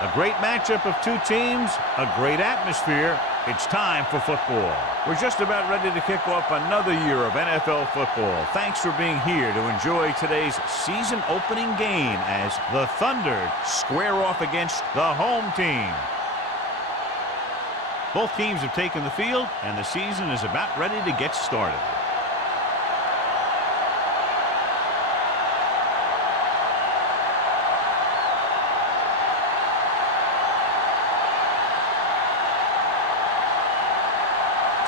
A great matchup of two teams, a great atmosphere. It's time for football. We're just about ready to kick off another year of NFL football. Thanks for being here to enjoy today's season opening game as the Thunder square off against the home team. Both teams have taken the field, and the season is about ready to get started.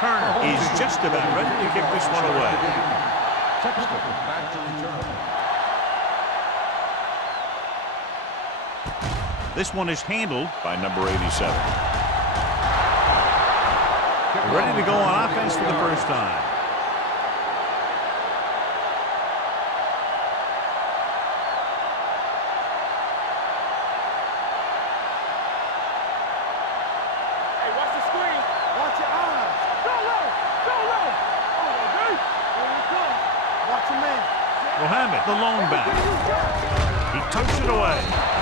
Turner is just about ready to kick this one away. Back to return. This one is handled by number 87. Ready to go on offense for the first time. The lone back. He tucks it away.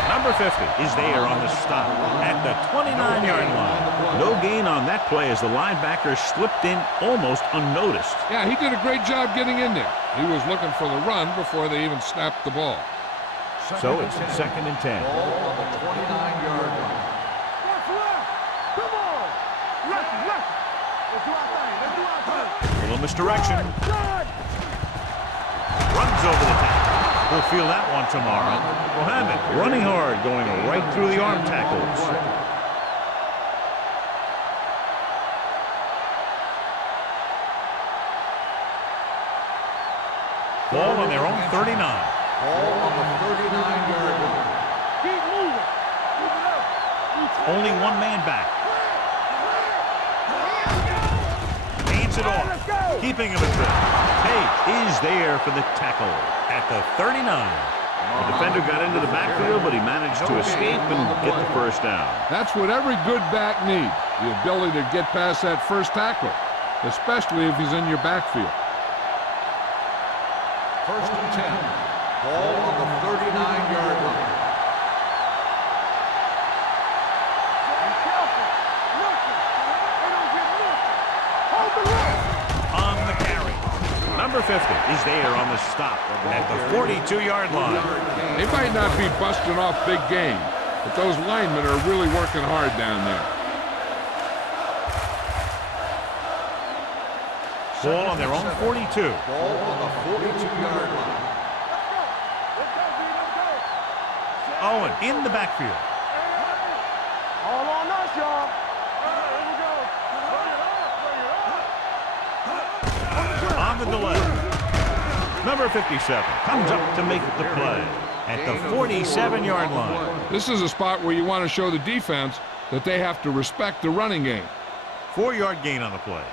Number 50 is there on the stop at the 29-yard line. No gain on that play as the linebacker slipped in almost unnoticed. Yeah, he did a great job getting in there. He was looking for the run before they even snapped the ball. So it's 2nd and 10. Ball on the 29-yard line. Come on! Let's do our thing. A little misdirection. Runs over the tackle. We'll feel that one tomorrow. Mohammed running hard, going right through the arm tackles. Ball on their own 39. Ball on the 39-yard line. Keep moving. Keep it up. Only one man back. Hands it off. Keeping him at bay. Tate is there for the tackle at the 39. The defender got into the backfield, but he managed to escape and get the first down. That's what every good back needs, the ability to get past that first tackler, especially if he's in your backfield. 1st and 10. Ball on the 39-yard line. Number 50 is there on the stop at the 42-yard line. They might not be busting off big game, but those linemen are really working hard down there. Ball on their own 42. Ball on the 42-yard line. Owen in the backfield. All on us, y'all. On the delay. Number 57 comes up to make the play at the 47-yard line. This is a spot where you want to show the defense that they have to respect the running game. 4-yard gain on the play.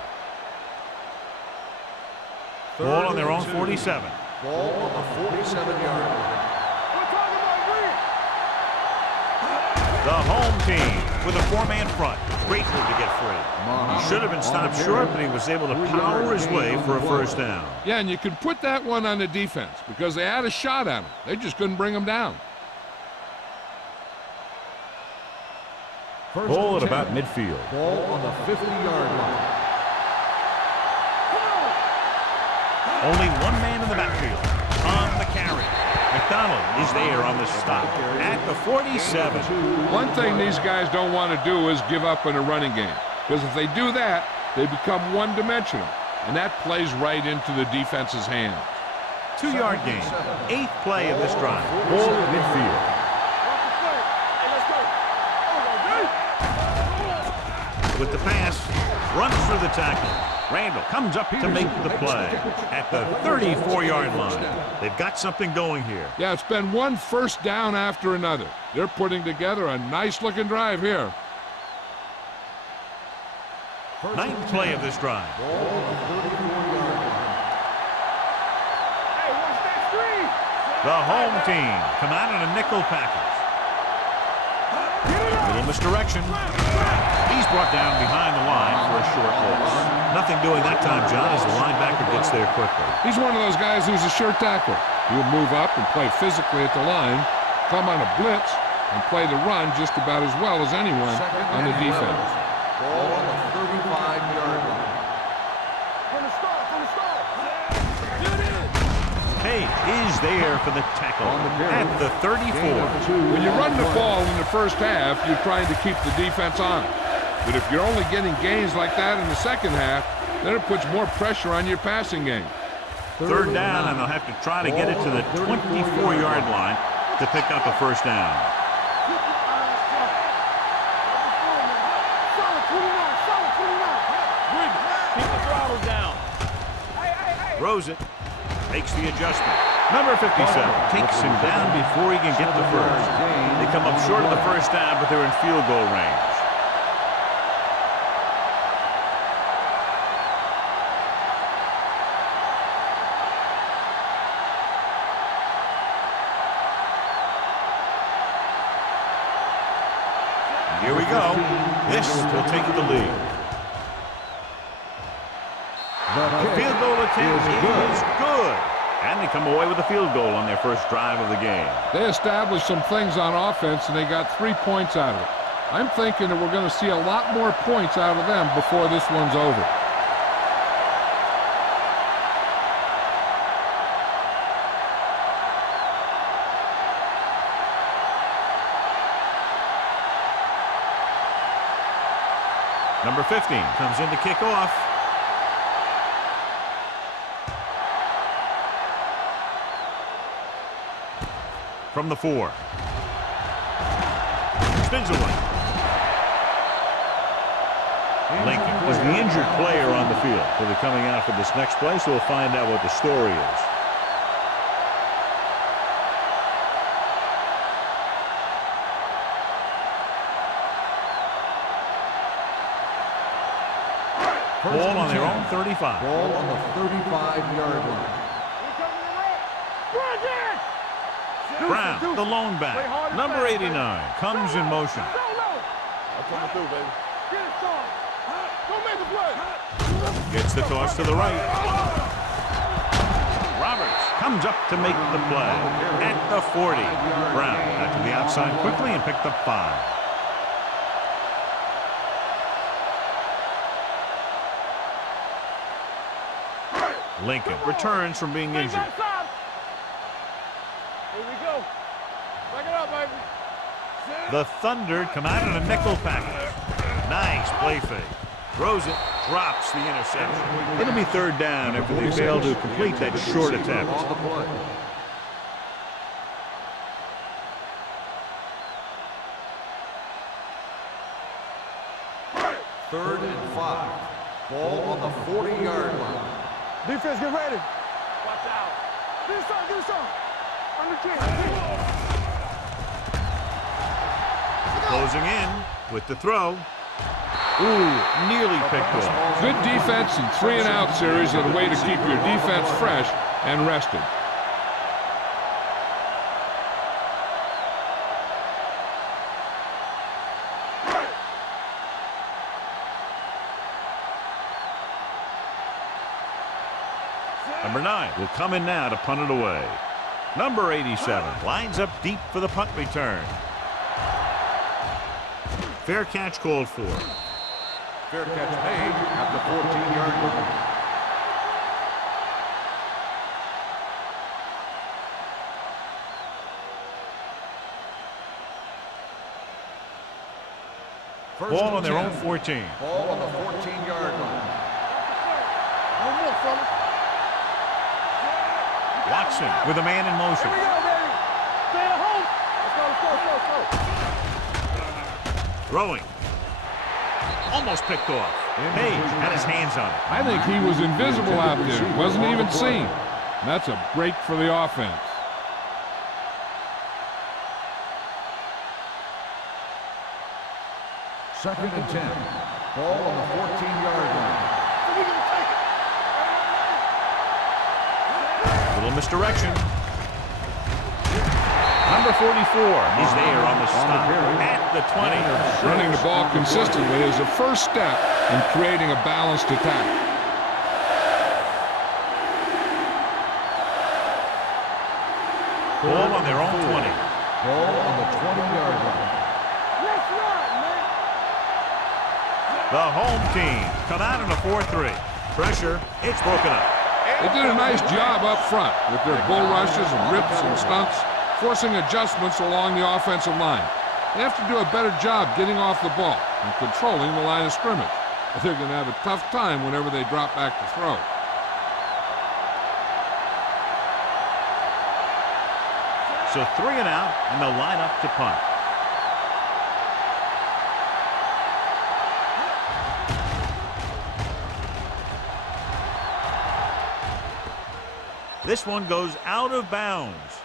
Ball on their own 47. Ball on the 47-yard line. The home team with a 4-man front. Grateful to get free. He should have been stopped short, but he was able to power his way for a first down. Yeah, and you could put that one on the defense because they had a shot at him. They just couldn't bring him down. Ball at about midfield. Ball on the 50-yard line. Only one man in the backfield. On the carry. McDonald is there on the stop at the 47. One thing these guys don't want to do is give up in a running game, because if they do that, they become one-dimensional, and that plays right into the defense's hands. 2-yard gain. 8th play of this drive. Ball at midfield. With the pass, runs through the tackle. Randall comes up to make the play at the 34-yard line. They've got something going here. Yeah, it's been one first down after another. They're putting together a nice-looking drive here. 9th play of this drive. The home team come out in a nickel package. Little misdirection. He's brought down behind the line for a short loss. Nothing doing that time, John, as the linebacker gets there quickly. He's one of those guys who's a sure tackler. He'll move up and play physically at the line, come on a blitz, and play the run just about as well as anyone on the defense. Ball on the 35-yard line. From the start. Page is there for the tackle at the 34. When you run the ball in the first half, you're trying to keep the defense on it. But if you're only getting gains like that in the second half, then it puts more pressure on your passing game. Third down, and they'll have to try to get it to the 24-yard line to pick up a first down. Keep the throttle down. Throws it. Makes the adjustment. Number 57 takes him down before he can get the first. They come up short of the first down, but they're in field goal range. Here we go. This will take the lead. The field goal attempt is good. And they come away with a field goal on their first drive of the game. They established some things on offense, and they got 3 points out of it. I'm thinking that we're going to see a lot more points out of them before this one's over. Number 15 comes in to kick off. From the 4. Spins away. Lincoln is the injured player on the field. He'll be coming out for this next play, so we'll find out what the story is. Ball on their own 35. Ball on the 35-yard line. Brown, the lone back, number 89, comes in motion. Gets the toss to the right. Roberts comes up to make the play at the 40. Brown got to the outside quickly and picked up 5. Lincoln returns from being injured. Here we go. Back it up, baby. The Thunder come out in a nickel package. Nice play fake. Throws it, drops the interception. It'll be third down after they fail to complete that short attempt. Third and 5. Ball on the 40-yard line. Defense, get ready. Watch out. Get some. Closing in with the throw. Ooh, nearly picked off. Good defense and 3-and-out series are the way to keep your defense fresh and rested. Number 9 will come in now to punt it away. Number 87 lines up deep for the punt return. Fair catch called for. Fair catch made at the 14-yard line. Ball on their own 14. Ball on the 14-yard line. Watson with a man in motion. Throwing. Almost picked off. Page had his hands on it. I think he was invisible out there. Wasn't even seen. And that's a break for the offense. Second and 10. Ball on the 14-yard line. Little misdirection. Number 44 is there on the stop at the 20. Running the ball consistently is the first step in creating a balanced attack. Ball on their own 20. Ball on the 20-yard line. Let's run, man. The home team come out in a 4-3. Pressure, it's broken up. They did a nice job up front with their bull rushes and rips and stunts, forcing adjustments along the offensive line. They have to do a better job getting off the ball and controlling the line of scrimmage. They're going to have a tough time whenever they drop back to throw. So 3 and out, and they'll line up to punt. This one goes out of bounds.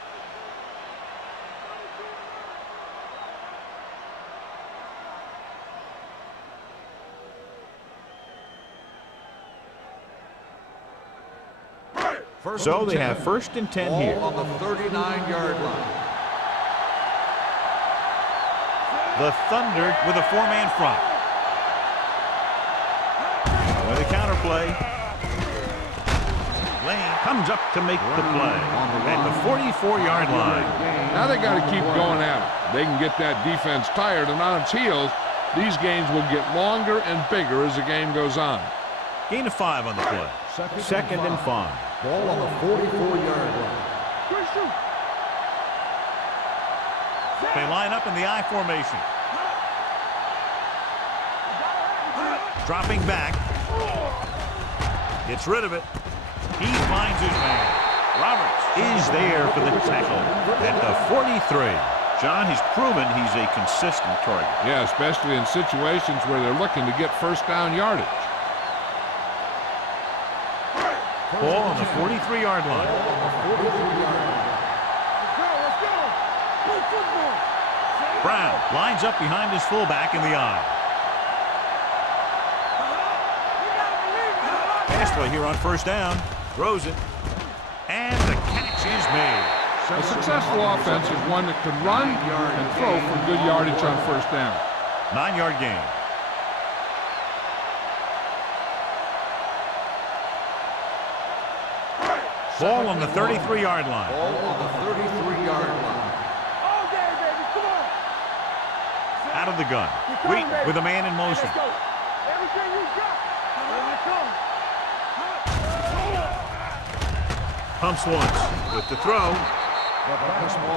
So they have 1st and 10 here. Ball on the 39-yard line. The Thunder with a 4-man front. With a counterplay. Lane comes up to make the play at the 44-yard line. Now they got to keep going at it. They can get that defense tired and on its heels. These games will get longer and bigger as the game goes on. Gain of 5 on the play. 2nd and 5. Ball on the 44-yard line. They line up in the I formation. Dropping back. Gets rid of it. He finds his man. Roberts is there for the tackle at the 43. John, he's proven he's a consistent target. Yeah, especially in situations where they're looking to get first down yardage. Ball on the 43-yard line. Brown lines up behind his fullback in the I. Pass play here on 1st down. Throws it. And the catch is made. A successful offense is one that can run and throw for good yardage on 1st down. 9-yard gain. Ball on the 33-yard line. Ball on the 33-yard line. All day, baby. Come on. Out of the gun. Wheaton with a man in motion. Let's go. Everything you got. Here it comes. Pumps once with the throw.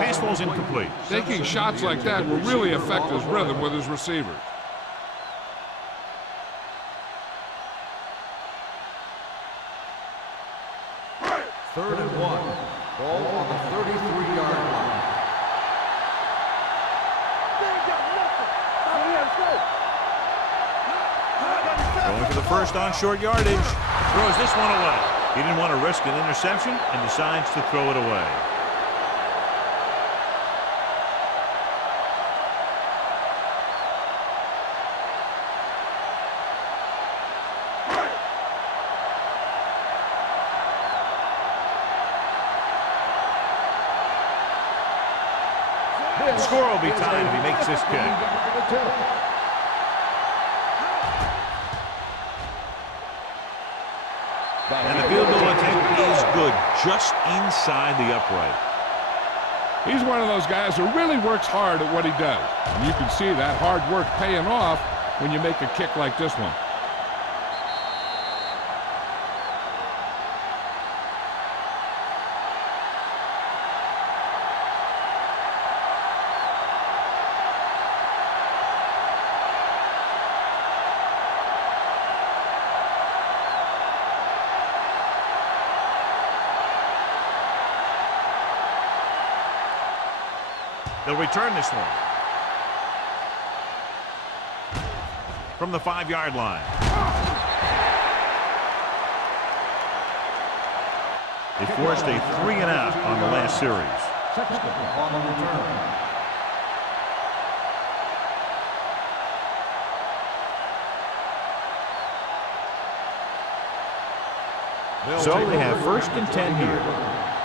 Pass ball's incomplete. Taking shots like that will really affect his rhythm with his receivers. Third and 1. Ball on the 33-yard line. They ain't got nothing. Let's go. Going for the first on short yardage. Throws this one away. He didn't want to risk an interception and decides to throw it away. The score will be tied if he makes this kick. And the field goal attempt is good, just inside the upright. He's one of those guys who really works hard at what he does. And you can see that hard work paying off when you make a kick like this one. They'll return this one. From the 5-yard line. They forced a 3 and out on the last series. On the return. So they have 1st and 10 here.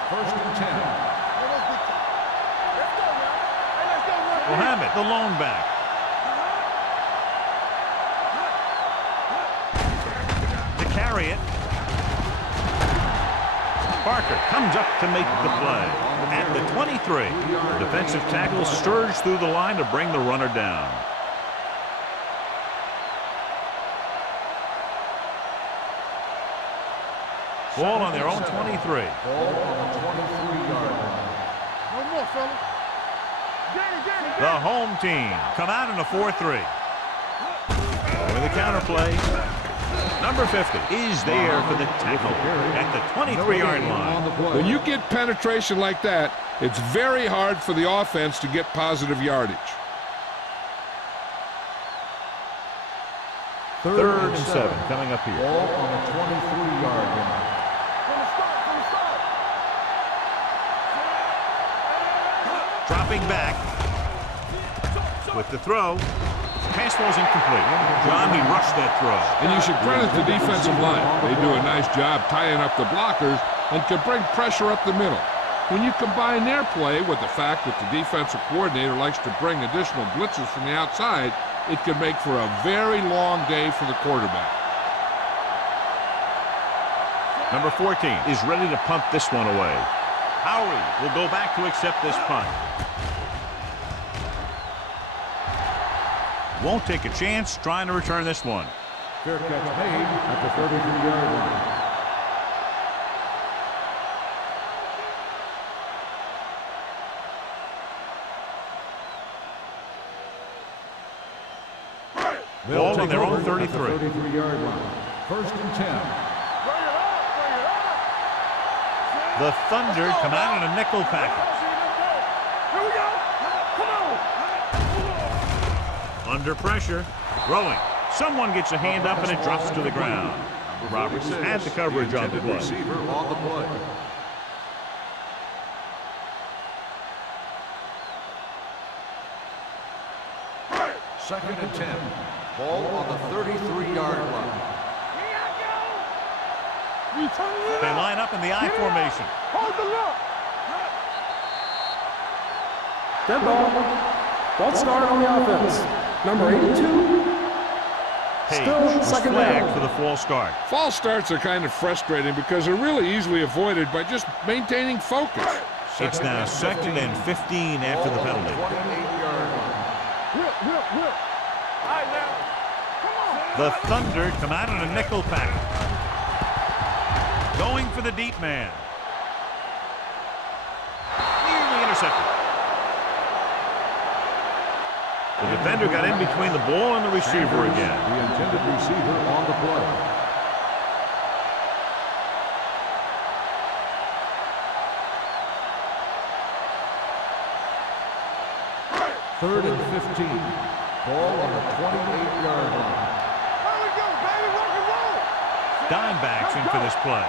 1st and 10. Mohammed, the lone back. To carry it. Parker comes up to make the play. at the 23. The defensive tackle surged through the line to bring the runner down. Ball on their own 23. Ball on the 23-yard line. No more, fella. The home team come out in a 4-3. With a counter play. Number 50 is there for the tackle at the 23-yard line. When you get penetration like that, it's very hard for the offense to get positive yardage. 3rd and 7 coming up here. Ball on the 23-yard line. Dropping back with the throw. Pass falls incomplete. John, he rushed that throw. And you should credit the defensive line. They do a nice job tying up the blockers and can bring pressure up the middle. When you combine their play with the fact that the defensive coordinator likes to bring additional blitzes from the outside, it can make for a very long day for the quarterback. Number 14 is ready to punt this one away. Howery will go back to accept this punt. Won't take a chance trying to return this one. Fair catch made at the 33-yard line. Ball on their own 33. 33-yard line. 1st and 10. The Thunder come out in a nickel package. Here we go. Come on. Under pressure. Throwing. Someone gets a hand up and it drops to the ground. Roberts had the coverage on the play. Receiver on the play. Second and 10. Ball on the 33-yard line. They line up in the I formation. Hold the look. Dead ball. False start on the offense. Number 82. Page Still was second flagged down. for the false start. False starts are kind of frustrating because they're really easily avoided by just maintaining focus. It's now 2nd and 15 after the penalty. 28-yard line. Whip. All right, now. Come on. The Thunder come out in a nickel package. Going for the deep man. Nearly intercepted. The defender got in between the ball and the receiver again. The intended receiver on the play. Third and 15. Ball on the 28-yard line. There we go, baby. Rock and roll. Dime backs in for this play.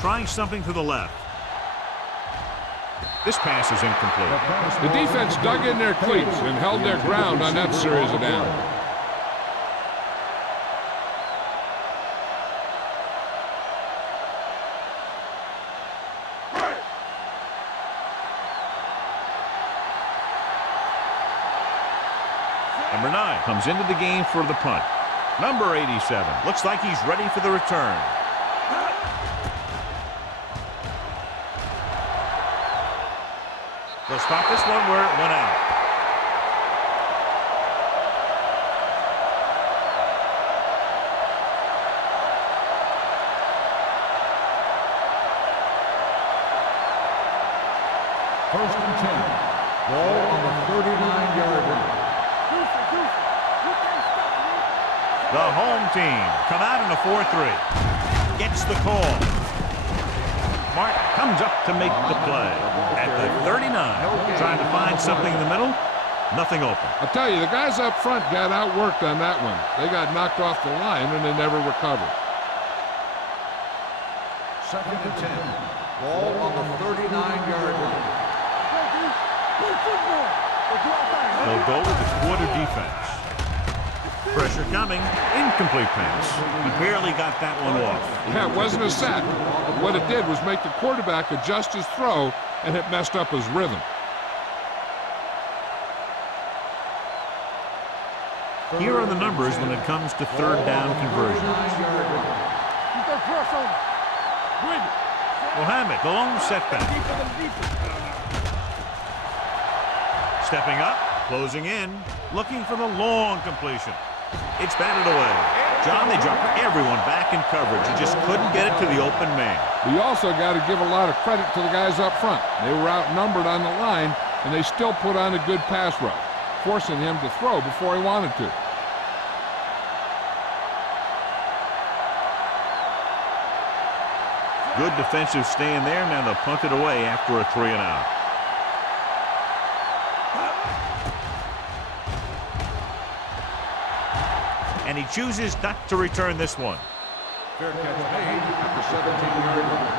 Trying something to the left. This pass is incomplete. The defense dug in their cleats and held their ground on that series of downs. Number 9 comes into the game for the punt. Number 87 looks like he's ready for the return. They'll stop this one where it went out. First and 10. Ball on the 39-yard line. The home team come out in a 4-3. Gets the call. Mark comes up to make the play. At the 39, trying to find something in the middle. Nothing open. I'll tell you, the guys up front got outworked on that one. They got knocked off the line and they never recovered. Second and 10. Ball on the 39-yard line. They'll go with the quarter defense. Pressure coming. Incomplete pass. He barely got that one off. Yeah, it wasn't a sack. What it did was make the quarterback adjust his throw, and it messed up his rhythm. Here are the numbers when it comes to third down conversions. press on him. Bring it. Mohammed, the lone setback. Stepping up, closing in, looking for the long completion. It's batted away. John, they dropped everyone back in coverage. He just couldn't get it to the open man. But you also got to give a lot of credit to the guys up front. They were outnumbered on the line, and they still put on a good pass rush, forcing him to throw before he wanted to. Good defensive stand there. Now they'll punt it away after a 3-and-out. And he chooses not to return this one. Fair catch made at the 17-yard line.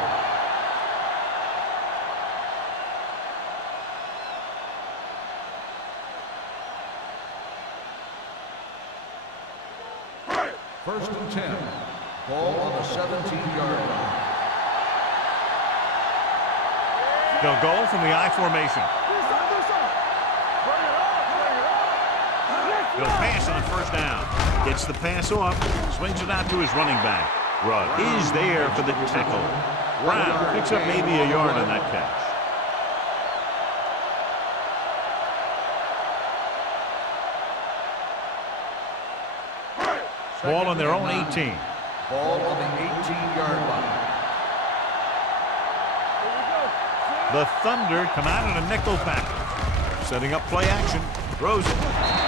First and 10. Ball on the 17-yard line. They'll go from the I formation. He'll pass on first down. Gets the pass off. Swings it out to his running back. Rudd is there for the tackle. Brown picks up maybe a yard on that catch. Ball on their own 18. Ball on the 18-yard line. The Thunder come out in a nickel package. Setting up play action. Throws it.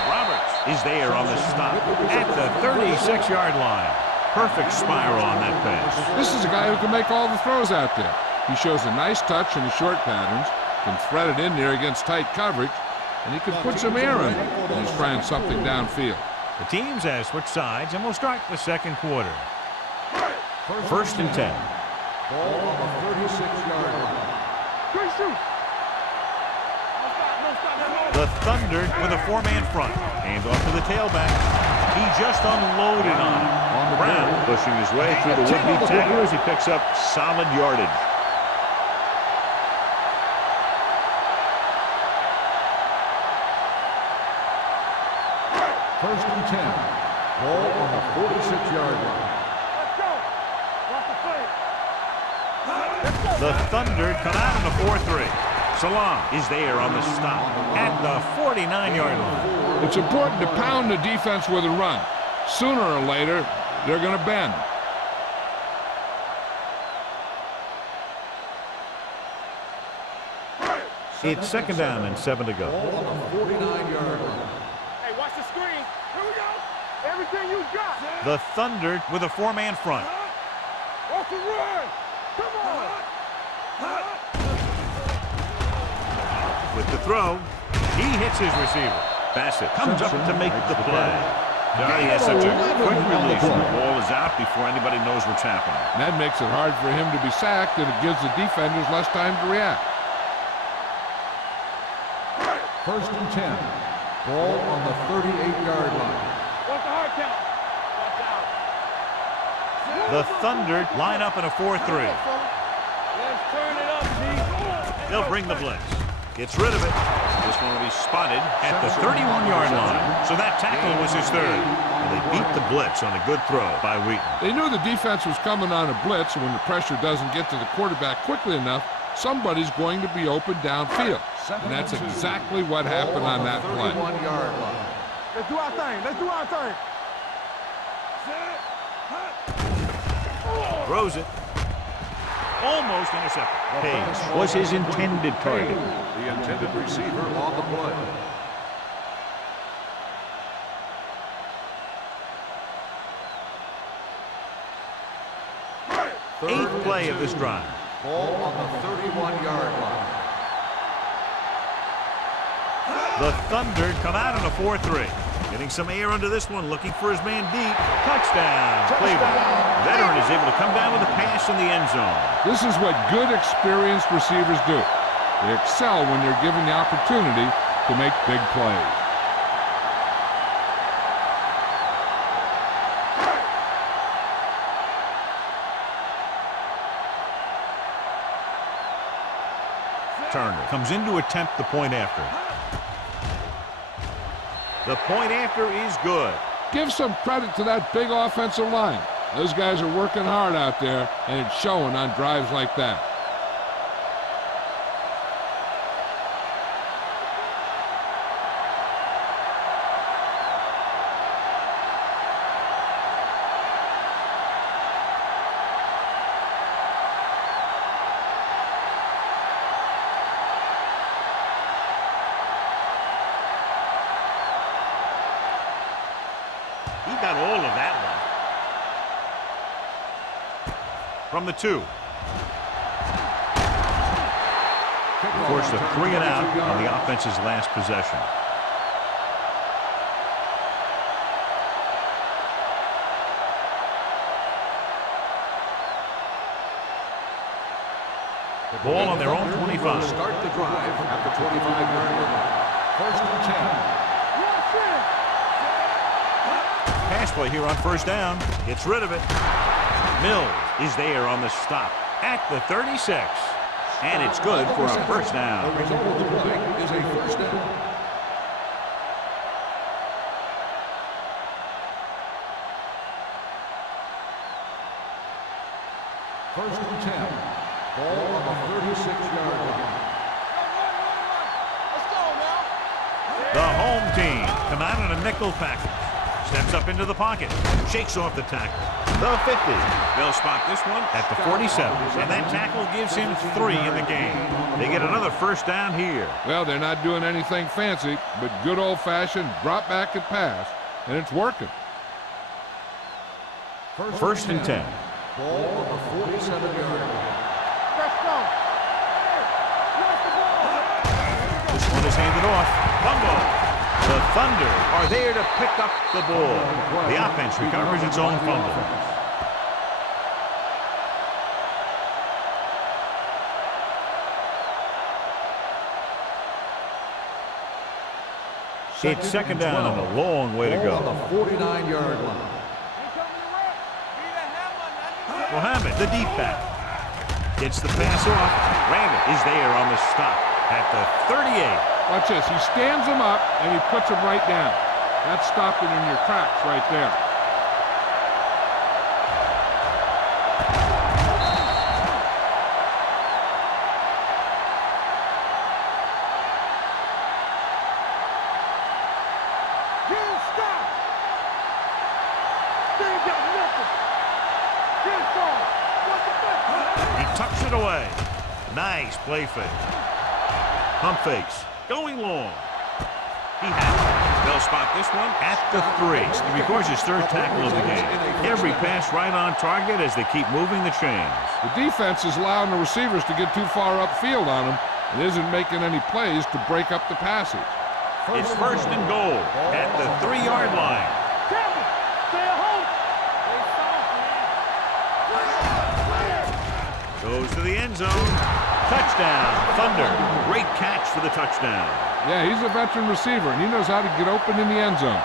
Roberts is there on the stop at the 36-yard line. Perfect spiral on that pass. This is a guy who can make all the throws out there. He shows a nice touch in the short patterns, can thread it in there against tight coverage, and he can put some air in it when he's trying something downfield. The teams have switched sides, and we'll start the second quarter. First and 10. Ball on the 36-yard line. The Thunder with a four-man front. Hand off to the tailback. He just unloaded on him. Brown pushing his way through the would-be tacklers. He picks up solid yardage. First and 10. Ball on the 46-yard line. The Thunder come out in the 4-3. Salam is there on the stop at the 49-yard line. It's important to pound the defense with a run. Sooner or later, they're going to bend. It's second down and 7 to go. Ball on the 49-yard line. Hey, watch the screen. Here we go. Everything you got. The Thunder with a four-man front. Off the run. Come on. With the throw, he hits his receiver. Bassett comes up to make the play. Johnny has such a quick release, and the ball is out before anybody knows what's happening. And that makes it hard for him to be sacked, and it gives the defenders less time to react. First and 10. Ball on the 38-yard line. What's the hard count? Watch out. The Thunder line up in a 4-3. Let's turn it up, G. They'll bring the blitz. Gets rid of it. This one will be spotted at the 31-yard line. So that tackle was his third. And they beat the blitz on a good throw by Wheaton. They knew the defense was coming on a blitz, and when the pressure doesn't get to the quarterback quickly enough, somebody's going to be open downfield. And that's exactly what happened on that play. 31-yard line. Let's do our thing. Let's do our thing. Throws it. Almost intercepted. Hayes was his intended target. The intended receiver on the play. Eighth play of this drive. Ball on the 31-yard line. The Thunder come out in a 4-3. Getting some air under this one, looking for his man deep. Touchdown, Cleveland. Veteran is able to come down with a pass in the end zone. This is what good, experienced receivers do. They excel when they're given the opportunity to make big plays. Turner comes in to attempt the point after. The point after is good. Give some credit to that big offensive line. Those guys are working hard out there, and it's showing on drives like that. He got all of that one. From the 2. Forced a 3 and out on the offense's last possession. Ball on their own 25. Start the drive at the 25-yard line. 1st and 10. Pass play here on 1st down. Gets rid of it. Mills is there on the stop at the 36. And it's good for a 1st down. The result of the play is a 1st down. First and 10. Ball on the 36-yard line. Let's go now. The home team come out in a nickel package. Steps up into the pocket. Shakes off the tackle. The 50. They'll spot this one at the 47. And that tackle gives him 3 in the game. They get another 1st down here. Well, they're not doing anything fancy, but good old-fashioned drop back and pass, and it's working. 1st and 10. Ball on the 47-yard line. Let's go. This one is handed off. Fumble. The Thunder are there to pick up the ball. The offense recovers its own fumble. It's 2nd down and a long way to go. Ball on the 49-yard line. Mohammed, the deep back, gets the pass off. Randall is there on the stop at the 38. Watch this. He stands him up, and he puts him right down. That's stopping in your tracks right there. He tucks it away. Nice play fake. Pump fakes. Going long. He has it. They'll spot this one at the 3. He records his 3rd tackle of the game. Every pass right on target as they keep moving the chains. The defense is allowing the receivers to get too far upfield on him and isn't making any plays to break up the passage. It's 1st and goal at the 3-yard line. Goes to the end zone. Touchdown, Thunder. Great catch for the touchdown. Yeah, he's a veteran receiver, and he knows how to get open in the end zone.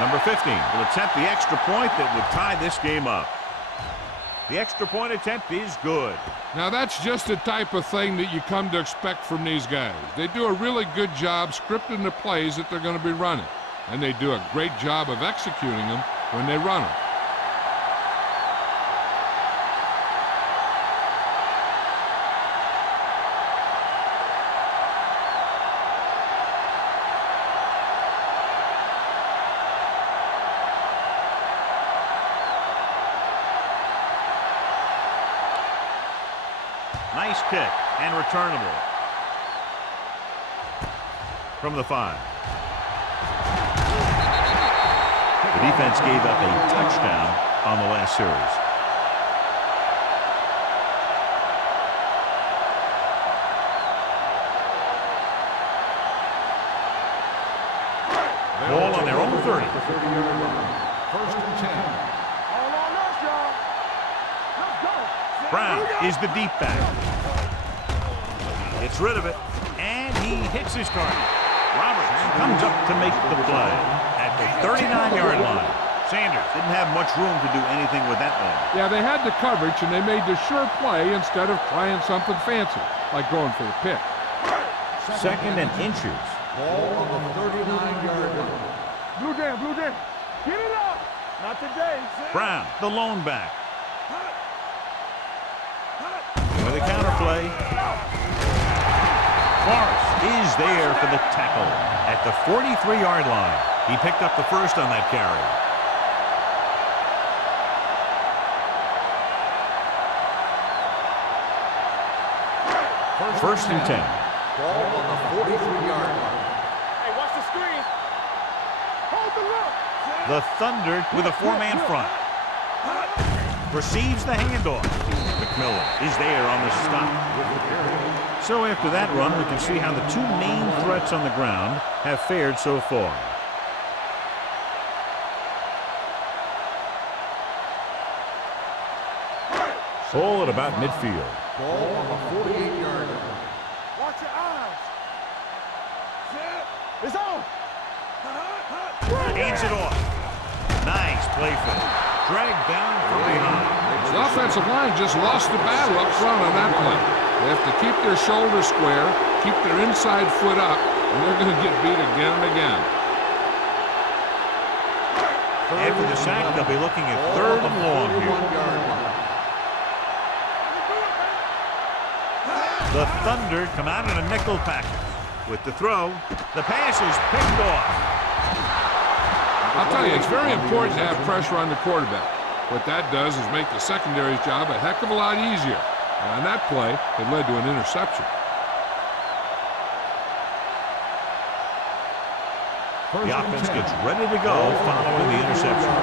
Number 15 will attempt the extra point that would tie this game up. The extra point attempt is good. Now, that's just the type of thing that you come to expect from these guys. They do a really good job scripting the plays that they're going to be running, and they do a great job of executing them when they run them. Nice kick and returnable. From the 5. The defense gave up a touchdown on the last series. Ball on their own 30. 30-yard line. 1st and 10. All on us, y'all. Let's go. Brown is the deep back. Gets rid of it, and he hits his target. Roberts comes up to make the play at the 39-yard line. Sanders didn't have much room to do anything with that one. Yeah, they had the coverage, and they made the sure play instead of trying something fancy, like going for the pick. Second and inches. Ball on the 39-yard line. Blue jam, blue jam. Get it up. Not today. Brown, the lone back. With a counter play. Forrest is there for the tackle at the 43-yard line. He picked up the first on that carry. First and 10. Ball on the 43-yard line. Hey, watch the screen. Hold the look. The Thunder with a four-man front. Receives the handoff. McMillan is there on the stop. So after that run, we can see how the two main threats on the ground have fared so far. Ball at about midfield. Ball on the 48-yard line. Watch your eyes. It's on. Hands it off. Nice play finish. Dragged down from behind. The offensive line just lost the battle up front on that play. They have to keep their shoulders square, keep their inside foot up, and they're going to get beat again and again. After the sack, they'll be looking at third and long here. The Thunder come out in a nickel package. With the throw, the pass is picked off. I'll tell you, it's very important to have pressure on the quarterback. What that does is make the secondary's job a heck of a lot easier. And on that play, it led to an interception. The offense gets ready to go following the interception.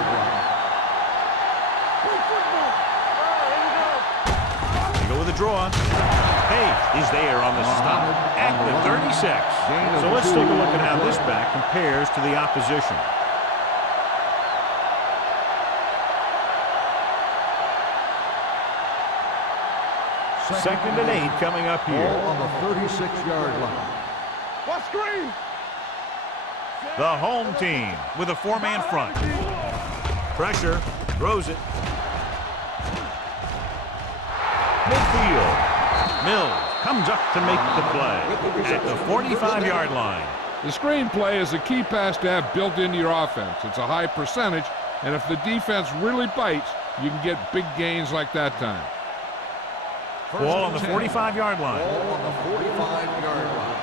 They go with a draw. Page is there on the stop at the 36. So let's take a look at how this back compares to the opposition. Second and 8 coming up here. Ball on the 36-yard line. Watch screen. The home team with a four-man front. Pressure, throws it. Midfield. Mills comes up to make the play at the 45-yard line. The screen play is a key pass to have built into your offense. It's a high percentage, and if the defense really bites, you can get big gains like that time. Ball on the 45-yard line. Ball on the 45-yard line.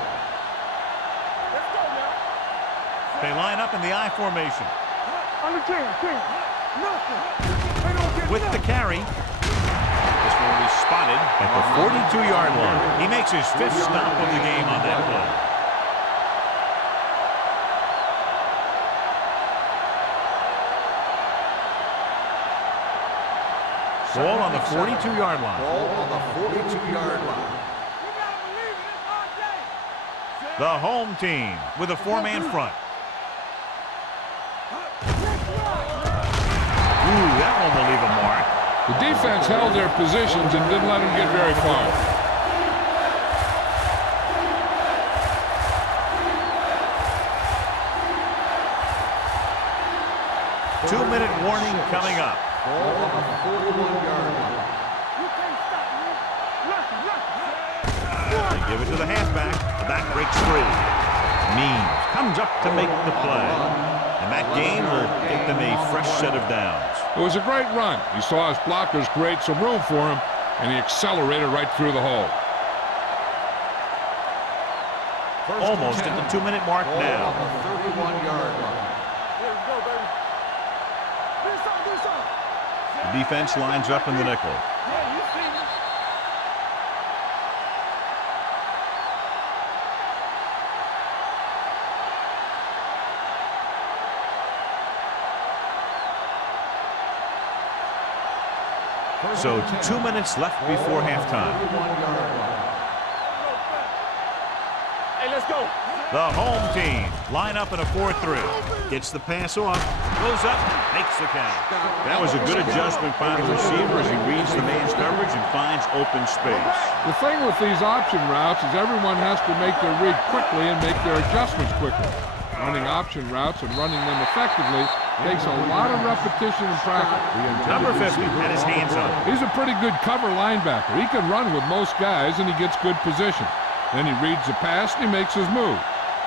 Let's go now. They line up in the I formation. On the 10. Nothing. They don't get With the carry. This one will be spotted at the 42-yard line. He makes his fifth stop of the game on that play. Ball on the 42-yard line. Ball on the 42-yard line. You gotta believe it. It's our day. The home team with a four-man front. Ooh, that one will leave a mark. The defense held their positions and didn't let them get very far. 2-minute warning coming up. Ball on the 41-yard line. You can't stop me. Lucky. They give it to the halfback. The back breaks free. Means comes up to make the play. And that gain will get them a fresh set of downs. It was a great run. He saw his blockers create some room for him, and he accelerated right through the hole. Almost at the 2-minute mark Ball now. on the 31-yard line. Here we go, baby. This up. The defense lines up in the nickel. Yeah, you see me. So 2 minutes left before halftime. 31-yard line. Hey, let's go. The home team line up in a 4-3. Gets the pass off, goes up, makes the count. That was a good adjustment by the receiver as he reads the man's coverage and finds open space. The thing with these option routes is everyone has to make their read quickly and make their adjustments quickly. Running option routes and running them effectively Takes a lot of repetition and practice. Number 50 had his hands up. He's a pretty good cover linebacker. He can run with most guys, and he gets good position. Then he reads the pass, and he makes his move.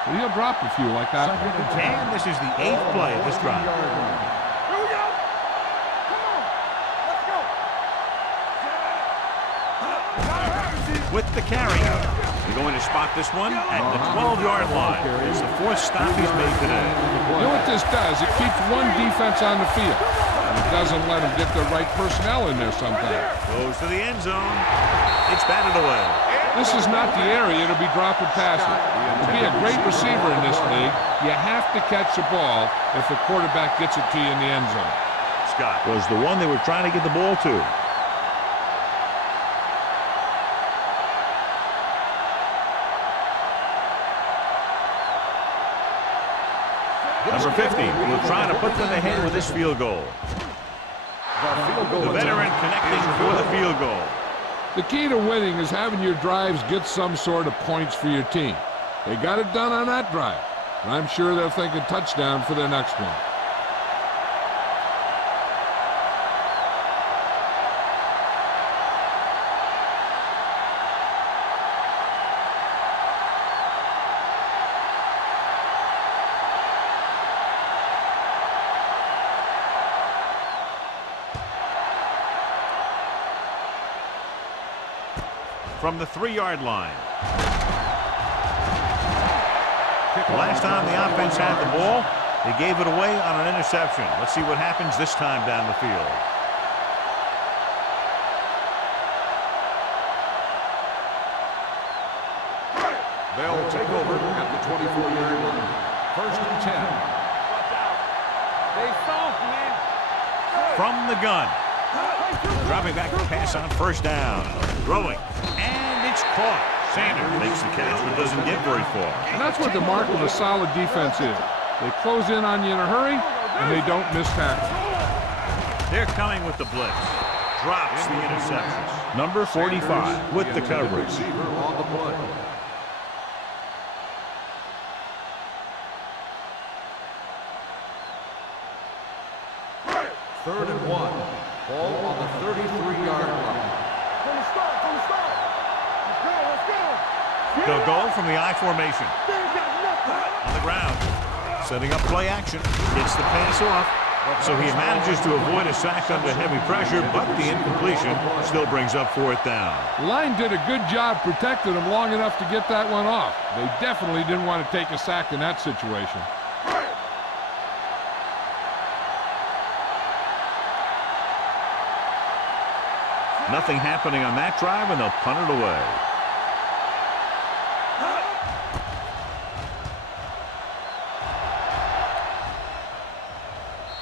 But he'll drop a few like that. And this is the 8th play of this drive. Here we go. Come on. Let's go. With the carry. You're going to spot this one at the 12-yard line. It's the 4th stop he's made today. You know what this does? It keeps one defense on the field. And it doesn't let them get the right personnel in there sometimes. Goes to the end zone. It's batted away. This is not the area to be dropping passes. To be a great receiver in this league, you have to catch the ball if the quarterback gets it to you in the end zone. Scott was the one they were trying to get the ball to. Number 50 will try to put them ahead with this field goal. The veteran connecting for the field goal. The key to winning is having your drives get some sort of points for your team. They got it done on that drive, and I'm sure they're thinking touchdown for their next one. From the 3-yard line. Last time the offense had the ball, they gave it away on an interception. Let's see what happens this time down the field. They'll take over at the 24-yard line. 1st and 10. Stay soft, man. From the gun. Dropping back to pass on 1st down. Throwing. And it's caught. Sanders makes the catch but doesn't get very far. And that's what the mark of a solid defense is. They close in on you in a hurry, and they don't miss tackles. They're coming with the blitz. Drops the interception. Number 45 with the coverage. Receiver on the play. Third and 1. Ball on the 33-yard line. From the start. Let's go. They'll go from the I formation. They got nothing. On the ground. Setting up play action. Gets the pass off. So he manages to avoid a sack under heavy pressure, but the incompletion still brings up 4th down. The line did a good job protecting them long enough to get that one off. They definitely didn't want to take a sack in that situation. Nothing happening on that drive, and they'll punt it away.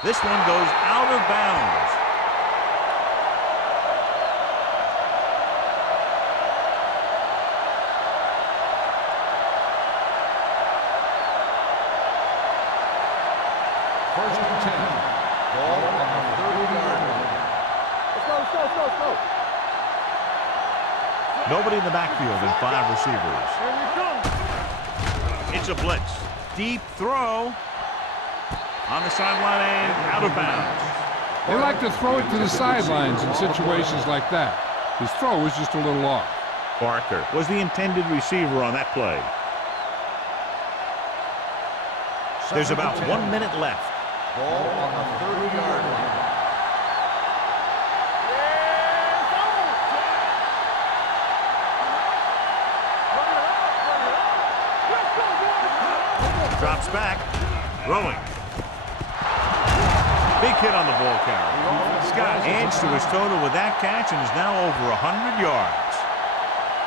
This one goes out of bounds. First and 10. Ball on the 30-yard line. Let's go. Nobody in the backfield and 5 receivers. Here we come. It's a blitz. Deep throw. On the sideline and out of bounds. They like to throw it to the sidelines in situations like that. His throw was just a little off. Barker was the intended receiver on that play. There's about 1 minute left. Ball on the 30-yard line. Drops back. Throwing. Big hit on the ball carrier. Scott adds to his total with that catch and is now over 100 yards.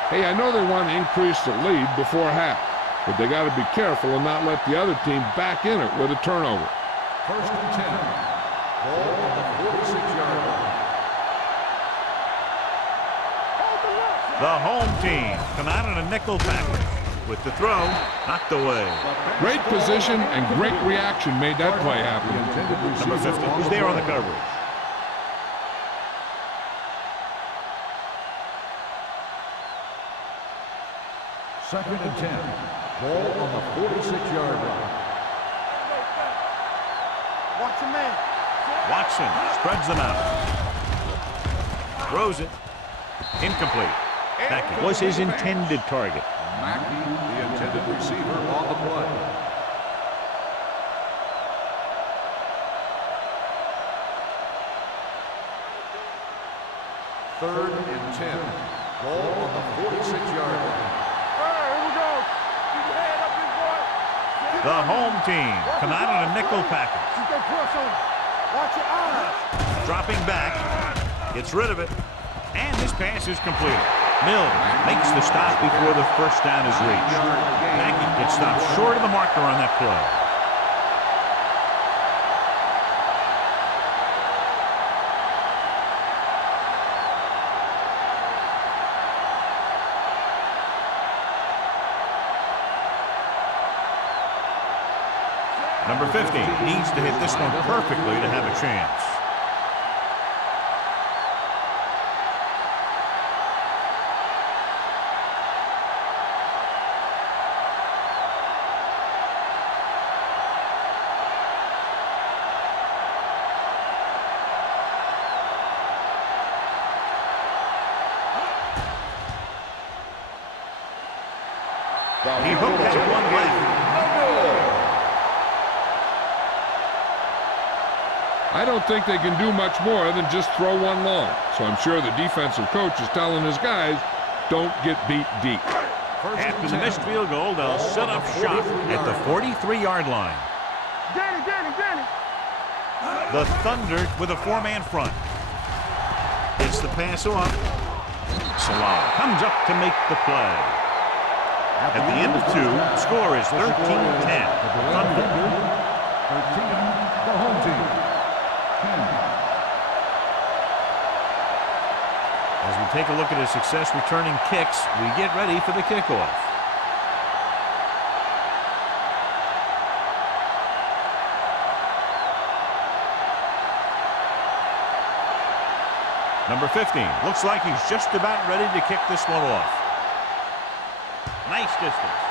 Hey, I know they want to increase the lead before half, but they got to be careful and not let the other team back in it with a turnover. First and 10. Ball on the 46-yard line. The home team come out in a nickel package. With the throw, knocked away. Great position and great reaction made that play happen. Number 50 was there on the coverage. Second and 10. Ball on the 46-yard line. Watch your man. Watson spreads them out. Throws it. Incomplete. That was his intended target. Mackey, the intended receiver, on the play. Third and 10. Ball on the 46-yard line. Here we go. Keep your head up, big boy. The home team come out in a nickel package. Keep that press on. Watch your eyes. Dropping back. Gets rid of it. And this pass is completed. Mills makes the stop before the first down is reached. Mackey gets stopped short of the marker on that play. Number 50 needs to hit this one perfectly to have a chance. He hooked that one left. I don't think they can do much more than just throw one long. So I'm sure the defensive coach is telling his guys, don't get beat deep. After the missed field goal, they'll set up shop at the 43-yard line. Danny. The Thunder with a four-man front. Gets the pass off. Salah comes up to make the play. At the end of two, the score is 13-10. Thunder. 13, the home team. 10. As we take a look at his success returning kicks, we get ready for the kickoff. Number 15 looks like he's just about ready to kick this one off. Nice distance.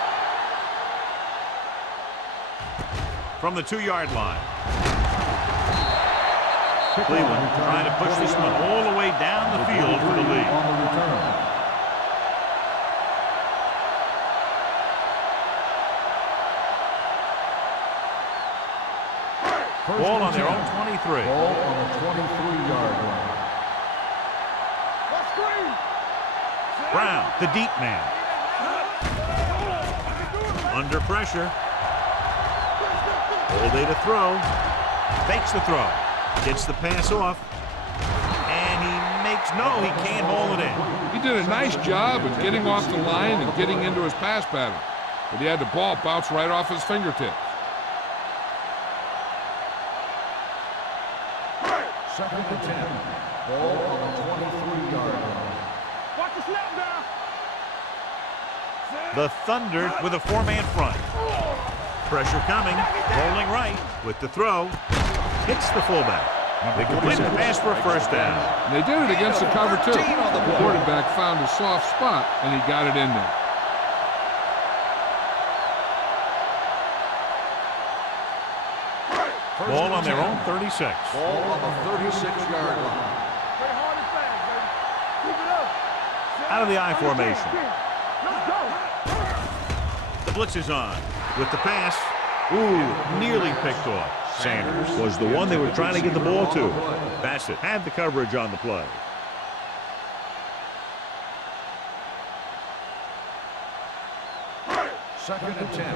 From the 2-yard line. Cleveland trying to push this one all the way down the field for the lead. Ball on their own 23. Ball on the 23-yard line. Brown, the deep man. Under pressure. All day to throw. Fakes the throw. Gets the pass off. And he makes, no, he can't hold it in. He did a nice job of getting off the line and getting into his pass pattern. But he had the ball bounce right off his fingertips. Second and 10. Ball on the 23-yard line. Watch the snap down. The Thunder with a four-man front. Pressure coming. Rolling right with the throw. Hits the fullback. They complete the pass for a first down. And they did it against the cover, too. The quarterback found a soft spot, and he got it in there. Ball on their own 36. Ball on the 36-yard line. Play hard and fast, baby. Keep it up. Out of the I formation. Let's go. The blitz is on. With the pass. Ooh, nearly picked off. Sanders was the one they were trying to get the ball to. Bassett had the coverage on the play. Second and 10.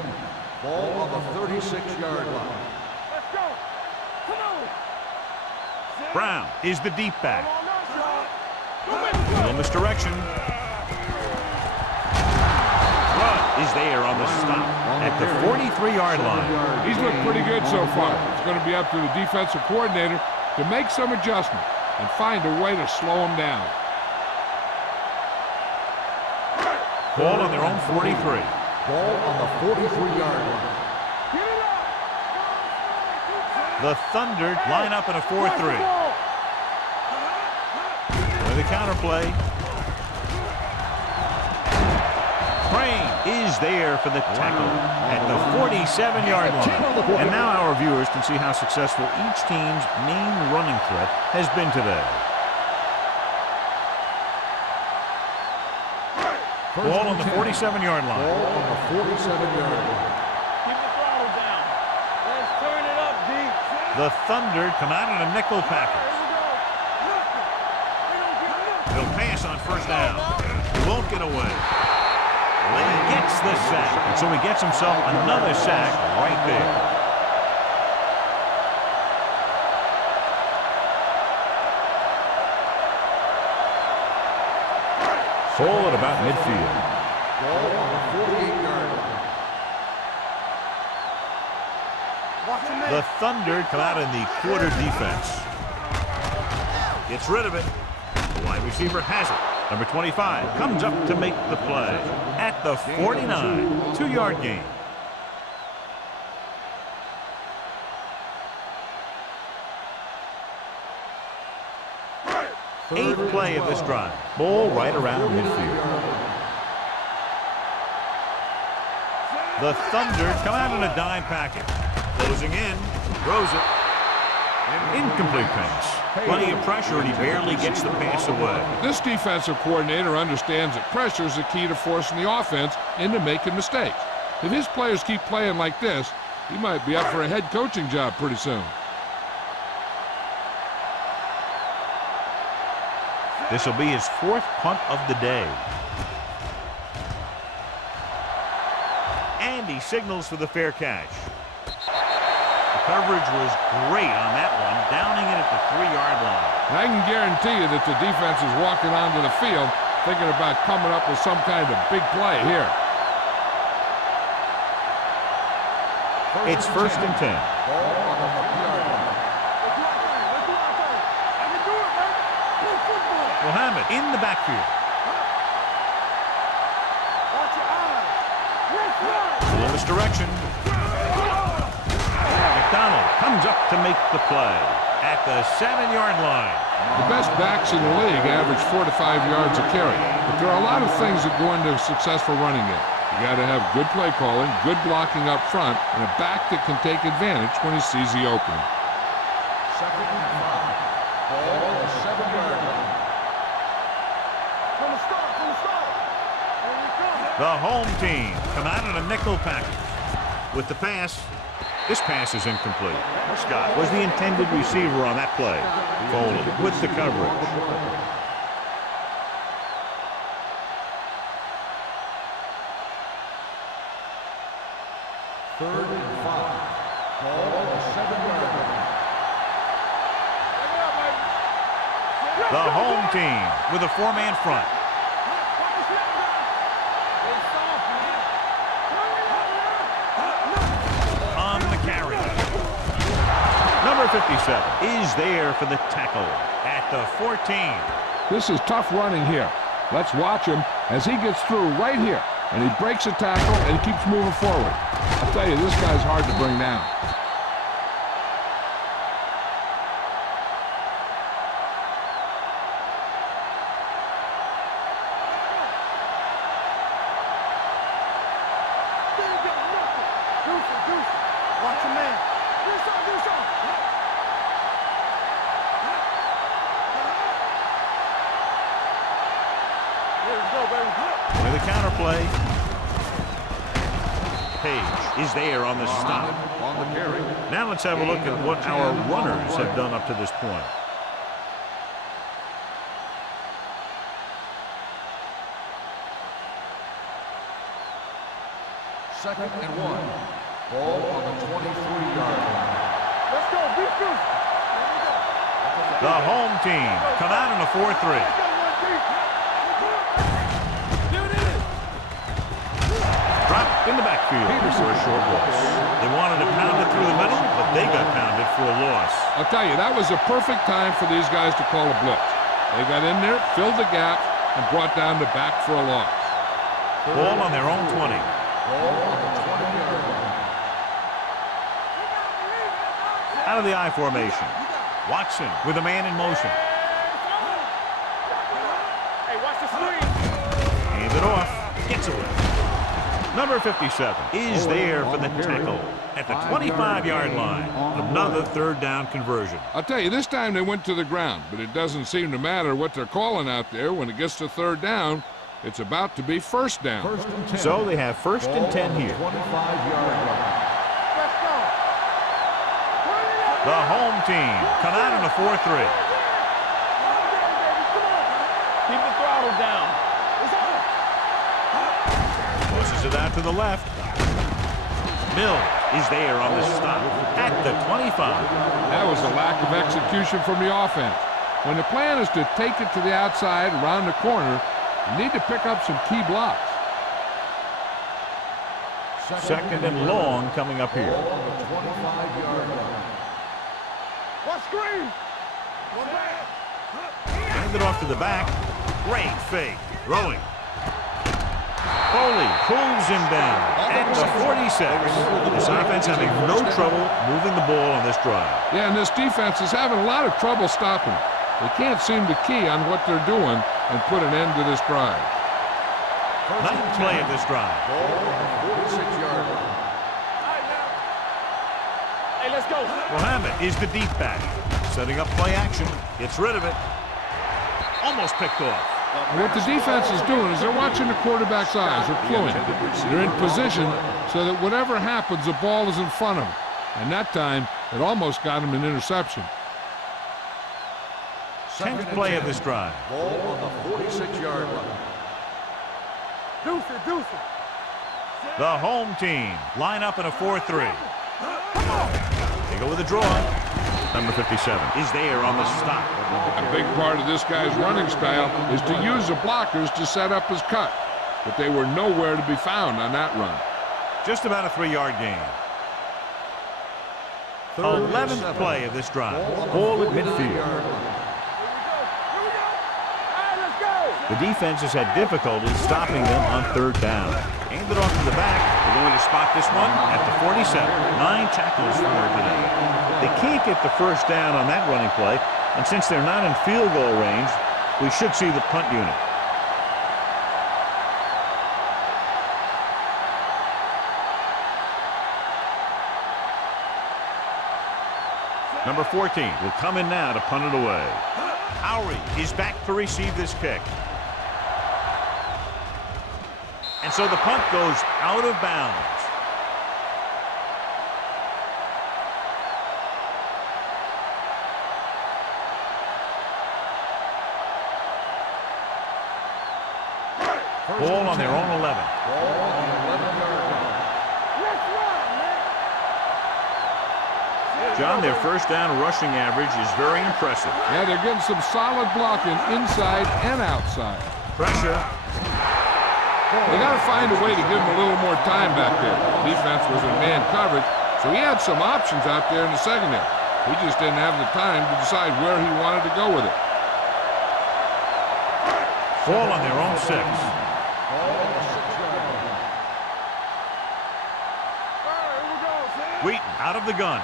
Ball on the 36-yard line. Let's go. Come on. Brown is the deep back. Come on now, Sean. Go make it. Little misdirection. Rudd is there on the stop at the 43-yard line. He's looked pretty good so far. It's going to be up to the defensive coordinator to make some adjustments and find a way to slow him down. Ball on their own 43. Ball on the 43-yard line. Get it up. The Thunder line up in a 4-3. With a counter play. Crane is there for the tackle at the 47-yard line. And now our viewers can see how successful each team's main running threat has been today. Ball on the 47-yard line. Ball on the 47-yard line. Keep the throttle down. Let's turn it up, D. The Thunder come out in a nickel package. He'll pass on first down. He won't get away. He gets the sack, and so he gets himself another sack right there. Ball at about midfield. Ball on the 48-yard line. The Thunder come out in the quarter defense. Gets rid of it. The wide receiver has it. Number 25 comes up to make the play at the 49. 2-yard gain. Eighth play of this drive. Ball right around midfield. The Thunder come out in a dime package. Closing in. Throws it. Incomplete pass. Plenty of pressure, and he barely gets the pass away. This defensive coordinator understands that pressure is the key to forcing the offense into making mistakes. If his players keep playing like this, he might be up for a head coaching job pretty soon. This will be his 4th punt of the day. And he signals for the fair catch. The coverage was great on that one, downing it at the 3-yard line. I can guarantee you that the defense is walking onto the field thinking about coming up with some kind of big play here. It's 1st and 10. Ball on the 3-yard line. Mohammed in the backfield. Full misdirection. McDonald comes up to make the play at the 7-yard line. The best backs in the league average 4 to 5 yards a carry, but there are a lot of things that go into a successful running game. You got to have good play calling, good blocking up front, and a back that can take advantage when he sees the opening. 2nd and 5. Ball on the 7-yard line. The home team come out in a nickel package. With the pass, this pass is incomplete. Scott was the intended receiver on that play. Foley with the coverage. Third and 5. Ball on the 7-yard line. The home team with a 4-man front. On the carry. Number 57 is there for the tackle at the 14. This is tough running here. Let's watch him as he gets through right here. And he breaks a tackle and he keeps moving forward. I'll tell you, this guy's hard to bring down. Watch your man. With a counterplay. Page is there on the stop. On the carry. Now let's have a look at what our runners have done up to this point. Second and 1. Ball on the 23-yard line. Let's go. Beat you. The home team come out in a 4-3. Dropped in the backfield for a short loss. They wanted to pound it through the middle, but they got pounded for a loss. I'll tell you, that was a perfect time for these guys to call a blitz. They got in there, filled the gap, and brought down the back for a loss. Ball on their own 20. Ball on the 20-yard line. Out of the I formation. Watson with a man in motion. Hey, watch the screen. Hands it off. Gets away. Number 57 is there for the tackle at the 25-yard line. Another third down conversion. I'll tell you, this time they went to the ground, but it doesn't seem to matter what they're calling out there. When it gets to third down, it's about to be first down. First and 10. So they have first and 10 here. 25-yard line. Let's go. The home team come out in a 4-3. Keep the throttle down. Pushes it out to the left. Mills is there on the stop at the 25. That was a lack of execution from the offense. When the plan is to take it to the outside, around the corner, you need to pick up some key blocks. Second and long coming up here. 25-yard line. What screen? Hand it off to the back. Great fake. Throwing. Foley pulls him down at the 46. This offense having no trouble moving the ball on this drive. Yeah, and this defense is having a lot of trouble stopping it. They can't seem to key on what they're doing and put an end to this drive. Ninth play of this drive. 46-yard line. Hey, let's go. Mohammed is the deep back. Setting up play action. Gets rid of it. Almost picked off. And what the defense is doing is they're watching the quarterback's eyes. They're cluing. They're in position so that whatever happens, the ball is in front of them. And that time, it almost got him an interception. 10th play of this drive. Ball on the 46-yard line. Deuce it. The home team line up in a 4-3. They go with a draw. Number 57 is there on the stop. A big part of this guy's running style is to use the blockers to set up his cut. But they were nowhere to be found on that run. Just about a 3-yard gain. 11th play of this drive. Ball at midfield. The defense has had difficulty stopping them on third down. Hand it off to the back. They're going to spot this one at the 47. 9 tackles for today. They can't get the first down on that running play, and since they're not in field goal range, we should see the punt unit. Number 14 will come in now to punt it away. Howry is back to receive this kick. And so the punt goes out of bounds. Ball on their own 11. Ball on the 11-yard line. John, their first down rushing average is very impressive. Yeah, they're getting some solid blocking inside and outside. Pressure. They got to find a way to give him a little more time back there. The defense was in man coverage, so he had some options out there in the secondary. He just didn't have the time to decide where he wanted to go with it. Ball on their own 6. Wheaton out of the gun.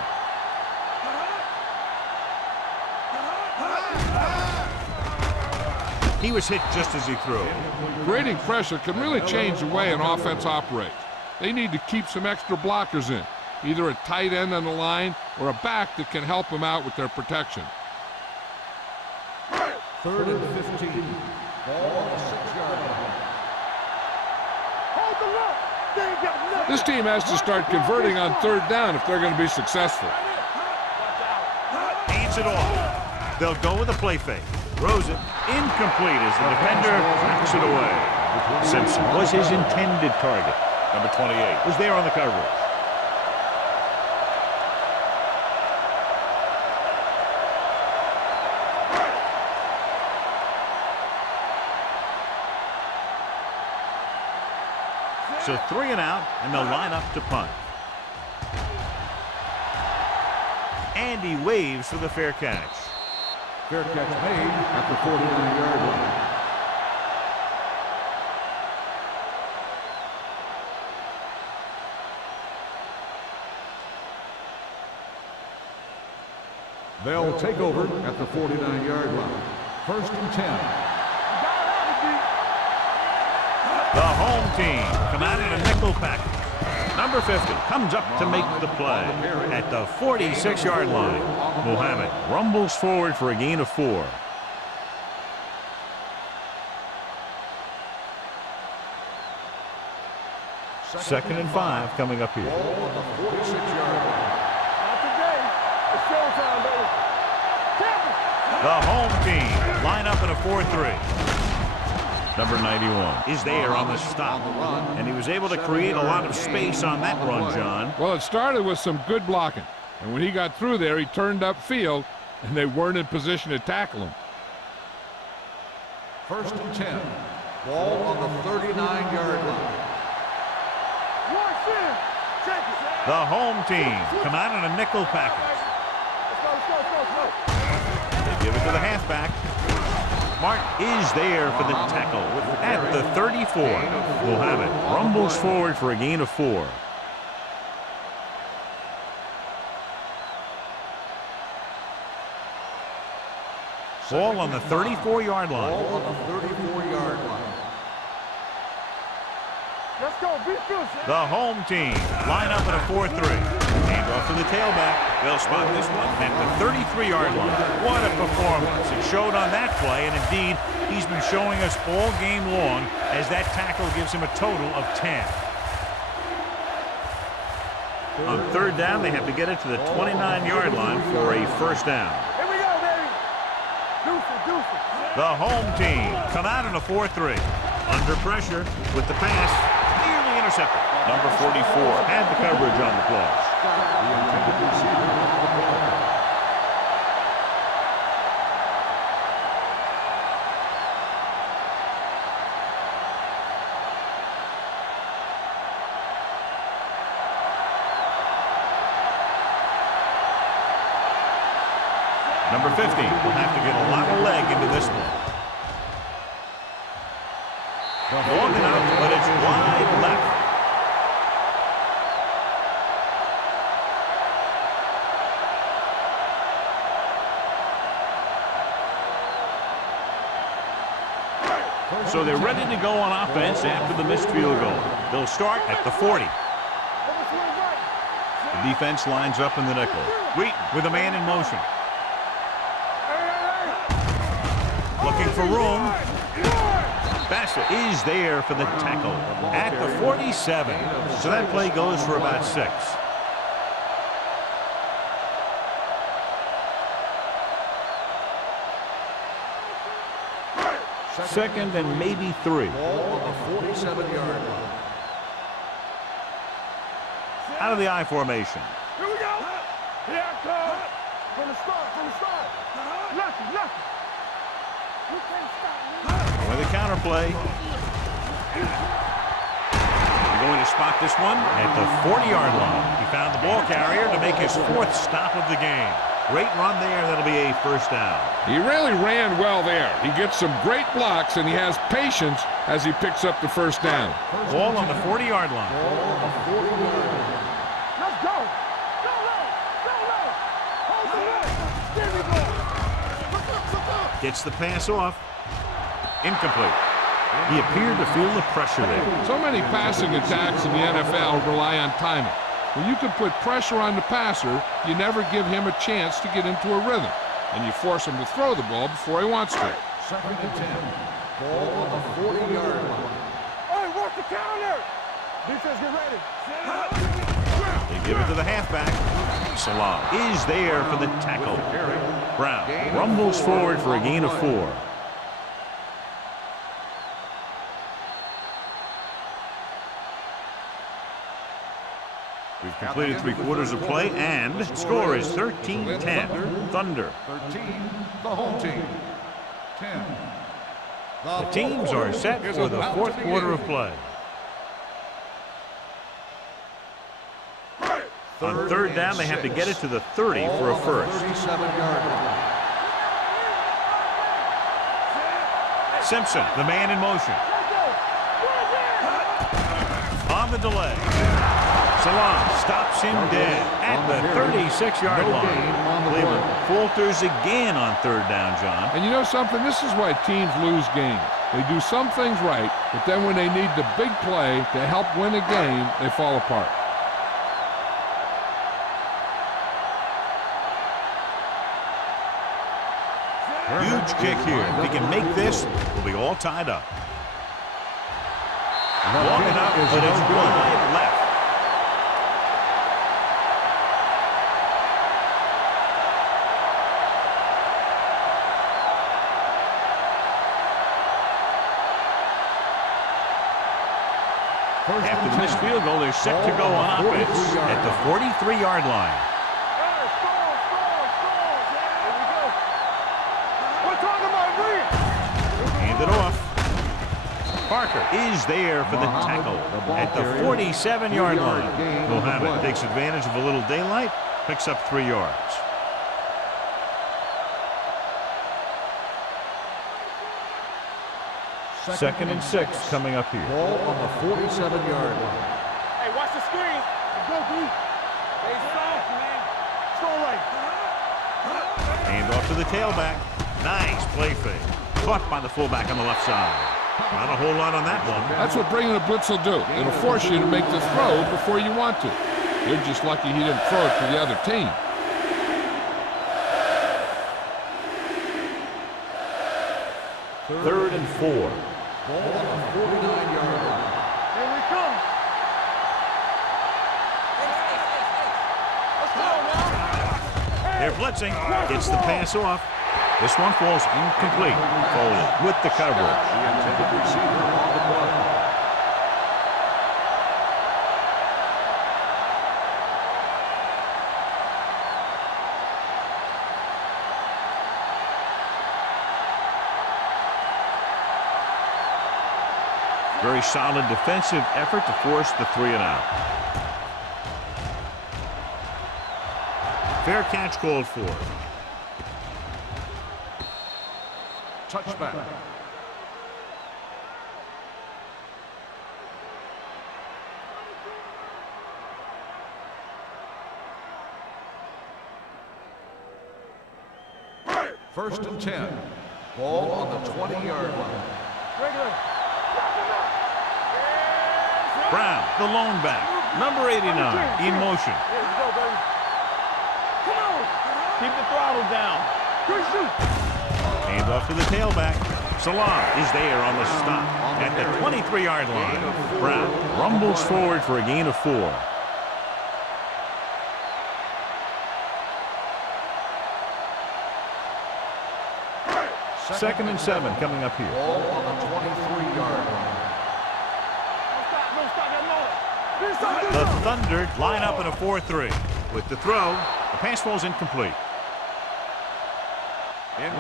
He was hit just as he threw. Creating pressure can really change the way an offense operates. They need to keep some extra blockers in, either a tight end on the line or a back that can help them out with their protection. 3rd and 15. Ball on the 6-yard line. Hold the look. They ain't got nothing. This team has to start converting on third down if they're going to be successful. Hands it off. They'll go with a play fake. Throws it incomplete as the defender knocks it away. Simpson was his intended target. Number 28 was there on the coverage. So 3 and out, and they'll line up to punt. And he waves for the fair catch. Fair catch made at the 49-yard line. They'll take over at the 49-yard line. 1st and 10. The home team come out in a nickel package. Number 50 comes up to make the play at the 46-yard line. Muhammad rumbles forward for a gain of 4. Second and 5 coming up here. Ball on the 46-yard line. Not today. It's showtime, baby. The home team line up in a 4-3. Number 91 is there on the stop, and he was able to create a lot of space on that run, John. Well, it started with some good blocking, and when he got through there, he turned upfield, and they weren't in position to tackle him. 1st and 10. Ball on the 39-yard line. The home team come out in a nickel package. They give it to the halfback. Mark is there for the tackle at the 34. Muhammad rumbles forward for a gain of 4. Ball on the 34-yard line. Ball on the 34-yard line. Let's go. Be fierce. The home team line up in a 4-3. Hand off to the tailback. They'll spot this one at the 33-yard line. What a performance. It showed on that play, and indeed, he's been showing us all game long as that tackle gives him a total of 10. On 3rd down, they have to get it to the 29-yard line for a 1st down. Here we go, baby. Deuce it. The home team come out in a 4-3. Under pressure with the pass. Nearly intercepted. Number 44 had the coverage on the play. Number 50 will have to get a lot of leg into this one. Long enough, but it's wide left. So they're ready to go on offense after the missed field goal. They'll start at the 40. The defense lines up in the nickel. Wheaton with a man in motion. Looking for room. Bassett is there for the tackle at the 47. So that play goes for about 6. Second and maybe 3. Ball on the 47-yard line. Out of the I formation. Here we go. Here I come. From the start. Lucky. You can't stop me. With a counter play. They're going to spot this one at the 40-yard line. He found the ball carrier to make his 4th stop of the game. Great run there. That'll be a 1st down. He really ran well there. He gets some great blocks, and he has patience as he picks up the 1st down. Ball on the 40-yard line. Ball on the 40-yard line. Let's go. Go low. Hold it. Give me ball. Gets the pass off. Incomplete. He appeared to feel the pressure there. So many passing attacks in the NFL rely on timing. When you can put pressure on the passer, you never give him a chance to get into a rhythm, and you force him to throw the ball before he wants to. 2nd and 10. Ball on the 40-yard line. Hey, work the counter. Defense, get ready. They give it to the halfback. Salam is there for the tackle. Brown rumbles forward for a gain of 4. We've completed 3/4 of play, and the score is 13-10. Thunder. 13, the home team. 10. The teams are set for the 4th quarter of play. On 3rd down, they have to get it to the 30 for a 1st. 37-yard line. Simpson, the man in motion. On the delay. Salam stops him dead at the 36-yard line. Cleveland falters again on 3rd down, John. And you know something? This is why teams lose games. They do some things right, but then when they need the big play to help win a game, they fall apart. Huge kick here. If he can make this, we'll be all tied up. Long enough, but it's wide left. After the missed field goal, they're set to go on offense at the 43-yard line. Hand it off. Parker is there for the tackle at the 47-yard line. Mohammed takes advantage of a little daylight, picks up 3 yards. Second and 6 coming up here. Ball on the 47-yard line. Hey, watch the screen. Go, B. Hey, soft, man. Strong right. Hand off to the tailback. Nice play fake. Caught by the fullback on the left side. Not a whole lot on that one. That's what bringing a blitz will do. It'll force you to make the throw before you want to. You're just lucky he didn't throw it to the other team. Third and 4. Ball on the 49-yard line. Here we come. Let's go now. They're blitzing. Gets the pass off. This one falls incomplete. Foley with the coverage. The intended receiver on the play. Very solid defensive effort to force the 3 and out. Fair catch called for. Touchback. First and 10. Ball on the 20-yard line. Regular. Brown, the lone back. Number 89 in motion. Here we go, baby. Come on. Keep the throttle down. Good shoot. Hand off to the tailback. Salam is there on the stop at the 23-yard line. Brown rumbles forward for a gain of 4. Second and 7 coming up here. Ball on the 23-yard line. The Thunder line up in a 4-3. With the throw, the pass falls incomplete.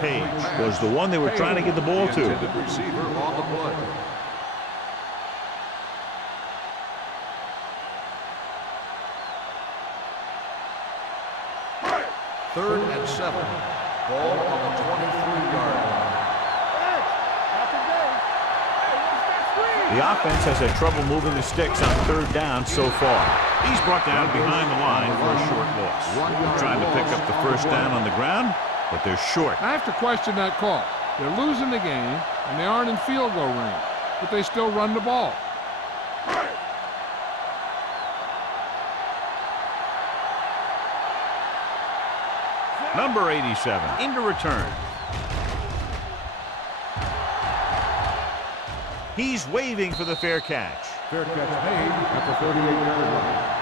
Page was the one they were trying to get the ball to. Intended receiver on the play. Third and 7. Ball on the 23-yard line. The offense has had trouble moving the sticks on 3rd down so far. He's brought down behind the line for a short loss. They're trying to pick up the 1st down on the ground, but they're short. I have to question that call. They're losing the game, and they aren't in field goal range, but they still run the ball. Number 87 into return. He's waving for the fair catch. Fair catch made at the 38-yard line.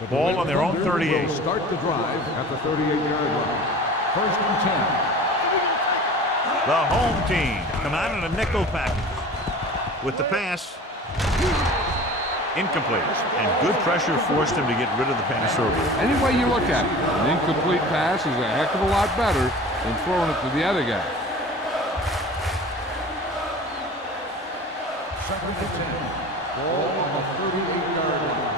The ball on their own 38. Will start the drive at the 38-yard line. First and 10. The home team come out in a nickel package. With the pass, incomplete. And good pressure forced him to get rid of the pass early. Any way you look at it, an incomplete pass is a heck of a lot better than throwing it to the other guy. Second and 10. Ball on the 38-yard line.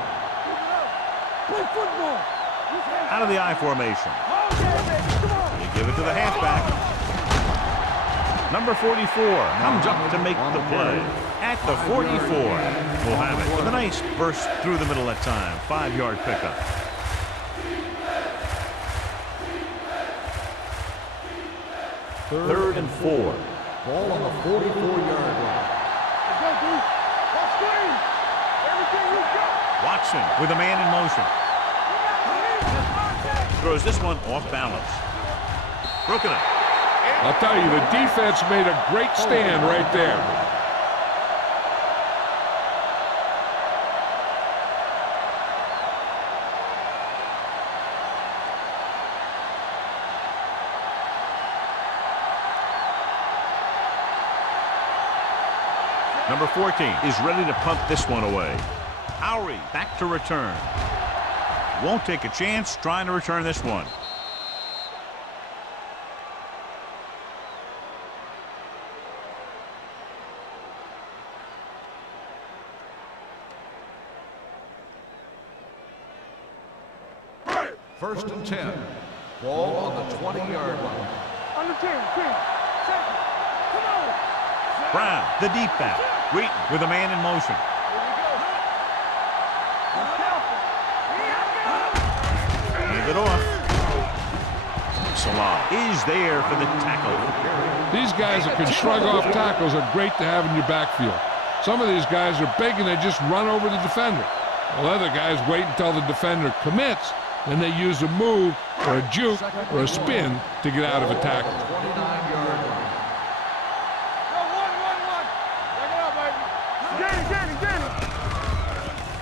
Play football. Out of the I formation. You give it to the halfback. Number 44 comes up to make the play at the 44. We'll have it with a nice burst through the middle that time. 5-yard pickup. Third and 4. Ball on the 44-yard line. Let's go, dude. Let's screen. Everything you got. Watson with a man in motion. Throws this one off balance. Broken up. I'll tell you, the defense made a great stand right there. Number 14 is ready to punt this one away. Howry back to return. Won't take a chance trying to return this one. First and 10. Ball on the 20-yard line. On the 10. Second. Come on. Brown, the deep back. Wheaton with a man in motion. Hand it off. Salah is there for the tackle. These guys that can shrug off tackles are great to have in your backfield. Some of these guys are big and they just run over the defender. While other guys wait until the defender commits, then they use a move or a juke or a spin to get out of a tackle. 29-yard line.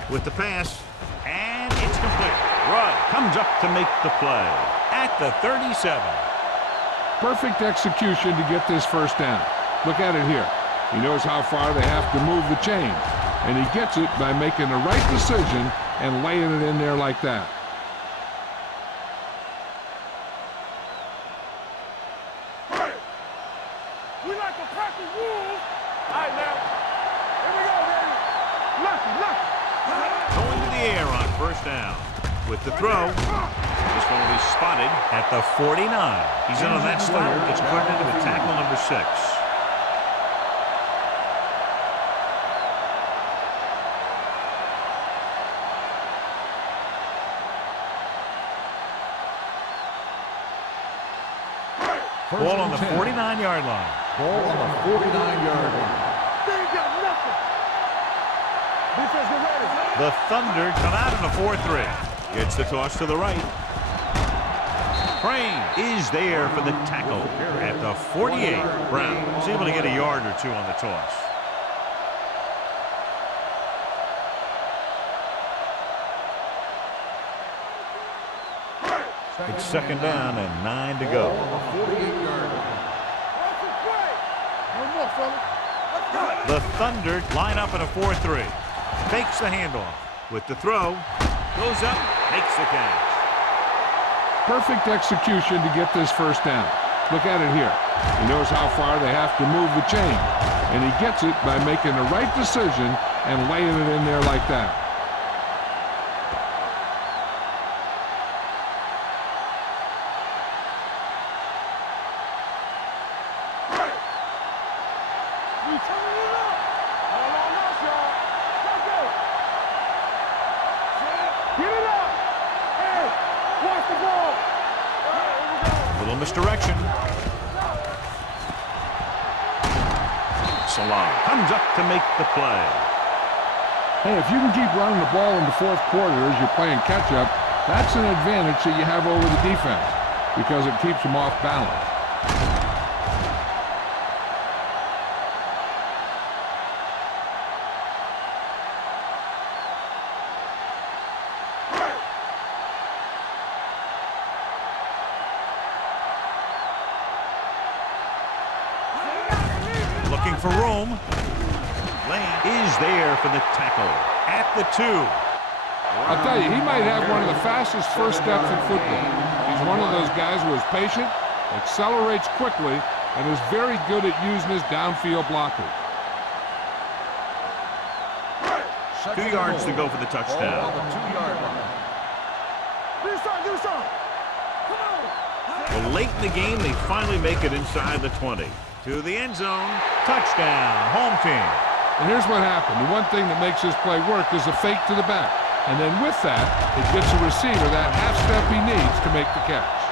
With the pass, and it's complete. Rudd comes up to make the play at the 37. Perfect execution to get this first down. Look at it here. He knows how far they have to move the chain, and he gets it by making the right decision and laying it in there like that. We like a pack of wolves. All right, now. Here we go, baby. Lucky. Going to the air on first down. With the throw, this one will be spotted at the 49. He's in on that stop. It's credited with tackle number 6. Ball on the 49-yard line. Ball on the 49-yard line. They ain't got nothing. Defense, get ready. The Thunder come out in a 4-3. Gets the toss to the right. Crane is there for the tackle at the 48. Brown is able to get a yard or two on the toss. It's second down and 9 to go. Ball on the 48-yard line. Watch the play. One more, fella. Let's go. The Thunder line up in a 4-3. Fakes the handoff. With the throw, goes up, makes the catch. Perfect execution to get this first down. Look at it here. He knows how far they have to move the chain, and he gets it by making the right decision and laying it in there like that. We turning it up. All on us, y'all. Let's go. Get it up. Hey, watch the ball. All right, here we go. Little misdirection. Salah comes up to make the play. Hey, if you can keep running the ball in the fourth quarter as you're playing catch-up, that's an advantage that you have over the defense because it keeps them off balance. Looking for room. Lane is there for the tackle at the 2. I'll tell you, he might have one of the fastest first steps in football. He's one of those guys who is patient, accelerates quickly, and is very good at using his downfield blockers. 2 yards to go for the touchdown. Ball on the 2-yard line. Do something. Come on. Well, late in the game, they finally make it inside the 20. To the end zone. Touchdown. Home team. And here's what happened. The one thing that makes this play work is a fake to the back. And then with that, it gets the receiver that half step he needs to make the catch.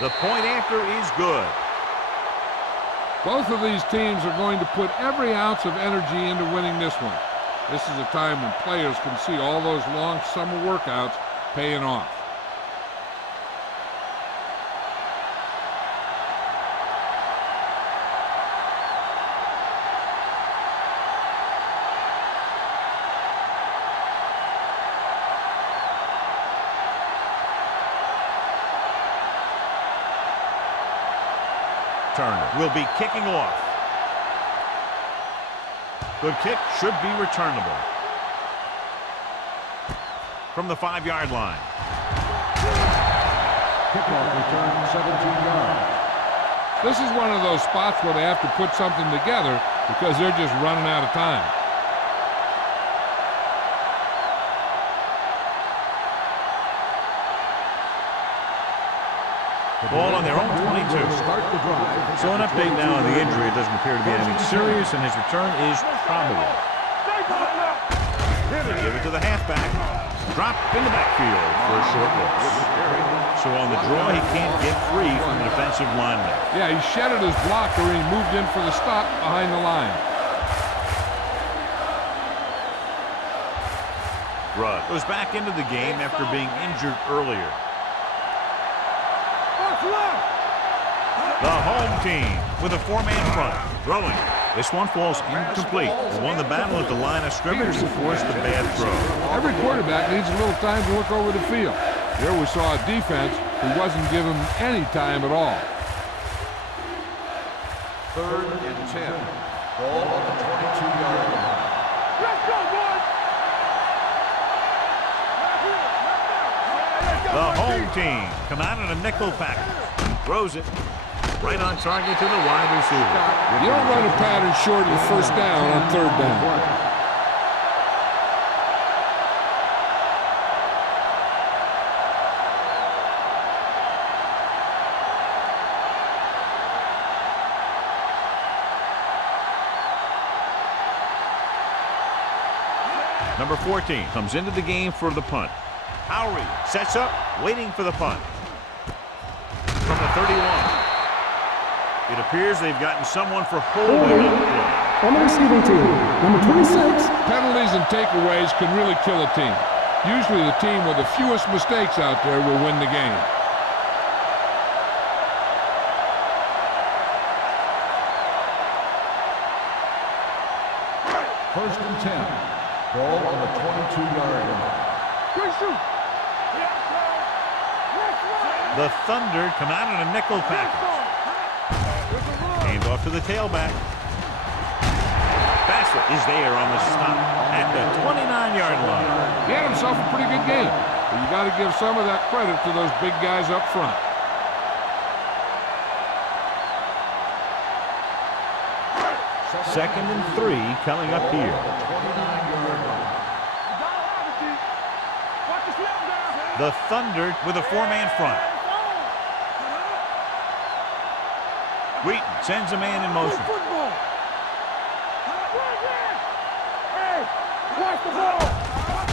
The point after is good. Both of these teams are going to put every ounce of energy into winning this one. This is a time when players can see all those long summer workouts paying off. Turner will be kicking off. Good kick, should be returnable. From the 5-yard line. Kickoff return 17 yards. This is one of those spots where they have to put something together because they're just running out of time. Ball on their own 22. Start the drive. So an update now on the injury. It doesn't appear to be anything serious, and his return is probable. Give it to the halfback. Drop in the backfield for a short loss. So on the draw, he can't get free from the defensive lineman. Yeah, he shedded his blocker and he moved in for the stop behind the line. Rudd goes back into the game after being injured earlier. The home team with a 4-man front. Throwing. This one falls incomplete. They won the battle at the line of scrimmage and forced a bad throw. Every quarterback needs a little time to look over the field. Here we saw a defense who wasn't given any time at all. 3rd and 10. Ball on the 22-yard line. Let's go, boys! The home team come out in a nickel package. Throws it right on target to the wide receiver. You don't run a pattern short of the first down on 3rd down. Number 14 comes into the game for the punt. Howry sets up, waiting for the punt. From the 31. It appears they've gotten someone for holding on the play. On the receiving team, number 26. Penalties and takeaways can really kill a team. Usually the team with the fewest mistakes out there will win the game. First and 10. Ball on the 22-yard line. The Thunder come out in a nickel package. Hand off to the tailback. Bassett is there on the stop at the 29-yard line. He had himself a pretty good game, but you got to give some of that credit to those big guys up front. Second and 3 coming up here. 29-yard line. The Thunder with a 4-man front. Wheaton sends a man in motion.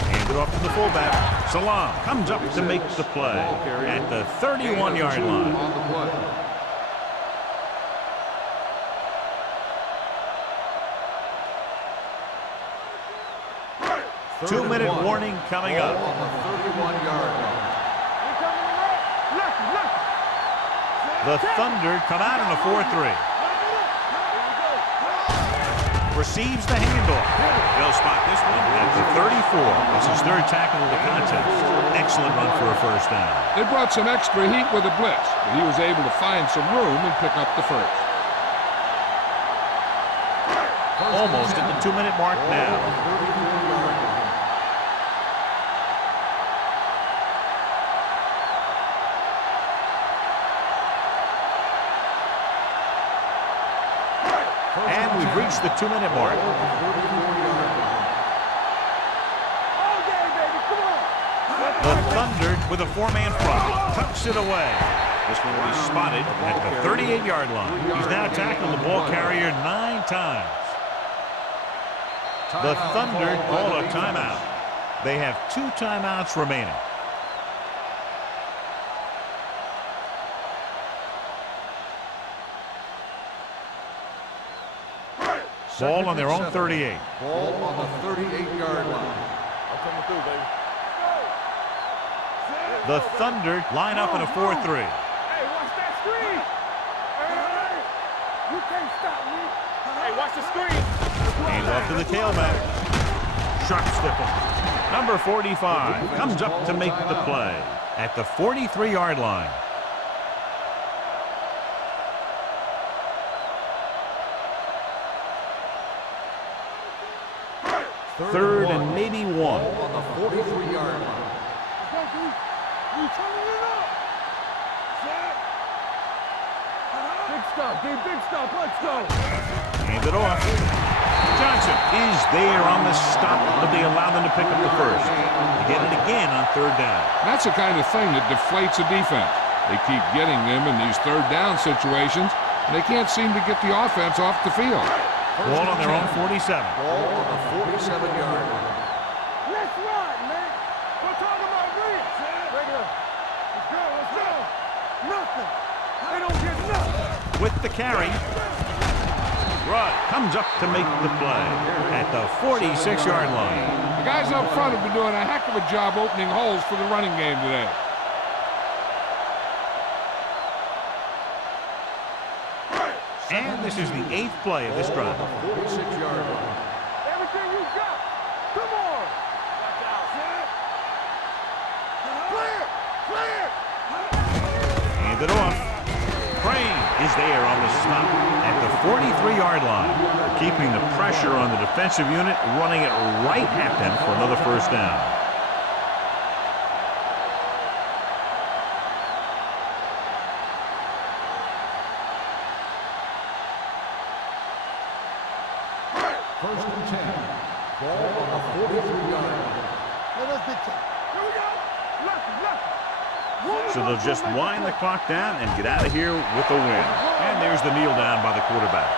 Hand it off to the fullback. Salam comes up to make the play at the 31-yard line. On the play. 2-minute warning coming up. On the 31-yard line. The Thunder come out in a 4-3. Receives the handoff. They'll spot this one at the 34. It's his 3rd tackle of the contest. Excellent run for a first down. They brought some extra heat with a blitz, but he was able to find some room and pick up the first. Almost at the 2-minute mark now. And we've reached the 2-minute mark. The Thunder with a 4-man front. Tucks it away. This one will be spotted at the 38-yard line. He's now tackled the ball carrier 9 times. The Thunder call a timeout. They have 2 timeouts remaining. Ball on their own 38. Ball on the 38-yard line. I'm coming through, baby. The Thunder line up in a 4-3. Hey, watch that screen. Hey, you can't stop me. Hey, watch the screen. Hands off to the tailback. Sharp stiffle. Number 45 comes up to make the play at the 43-yard line. Third and maybe 1. Ball on the 43-yard line. You turning it up. Big stop, D. Big stop. Let's go. Hands it off. Johnson is there on the stop, but they allow them to pick up the first. They get it again on 3rd down. That's the kind of thing that deflates a defense. They keep getting them in these 3rd down situations, and they can't seem to get the offense off the field. Ball on their own 47. Ball on the 47-yard line. Let's ride, man. We're talking about real. Regular. Let's go. Let's go. Nothing. They don't get nothing. With the carry. Rudd comes up to make the play at the 46-yard line. The guys up front have been doing a heck of a job opening holes for the running game today. And this is the 8th play of this drive. 46-yard line. Everything you got. Come on. Watch out. Clear. Clear. Hand it off. Crane is there on the stop at the 43-yard line. Keeping the pressure on the defensive unit, running it right at them for another first down. First and 10. Ball on the 43-yard line. Let us big time. Here we go. Left. So they'll just wind the clock down and get out of here with a win. And there's the kneel down by the quarterback.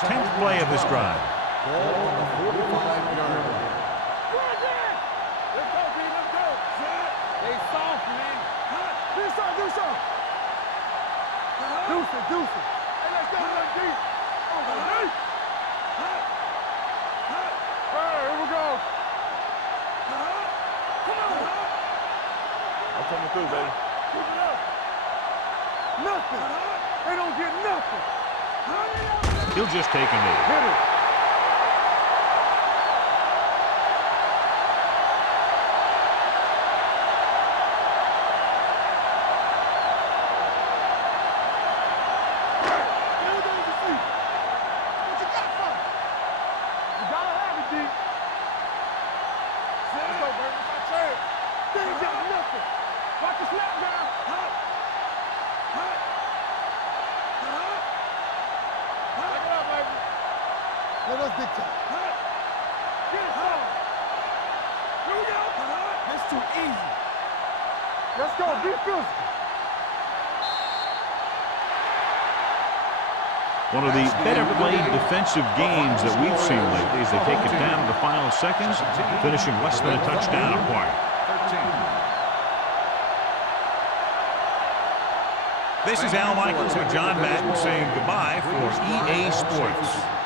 Tenth play of this drive. Ball on the 45-yard line. Let's go, B. Let's go. They soft, man. Do something. Do some. Hey, let's go, let's D. Hey, here we go. Come on. I'm coming through, baby. Keep it up. Nothing. They don't get nothing. He'll just take a knee. Hit it. Let us big time. Get it home. Here we go. That's too easy. Let's go. Be physical. One of the better played defensive games that we've seen lately as they take it down in the final seconds, finishing less than a touchdown apart. This is Al Michaels with John Madden saying goodbye for EA Sports.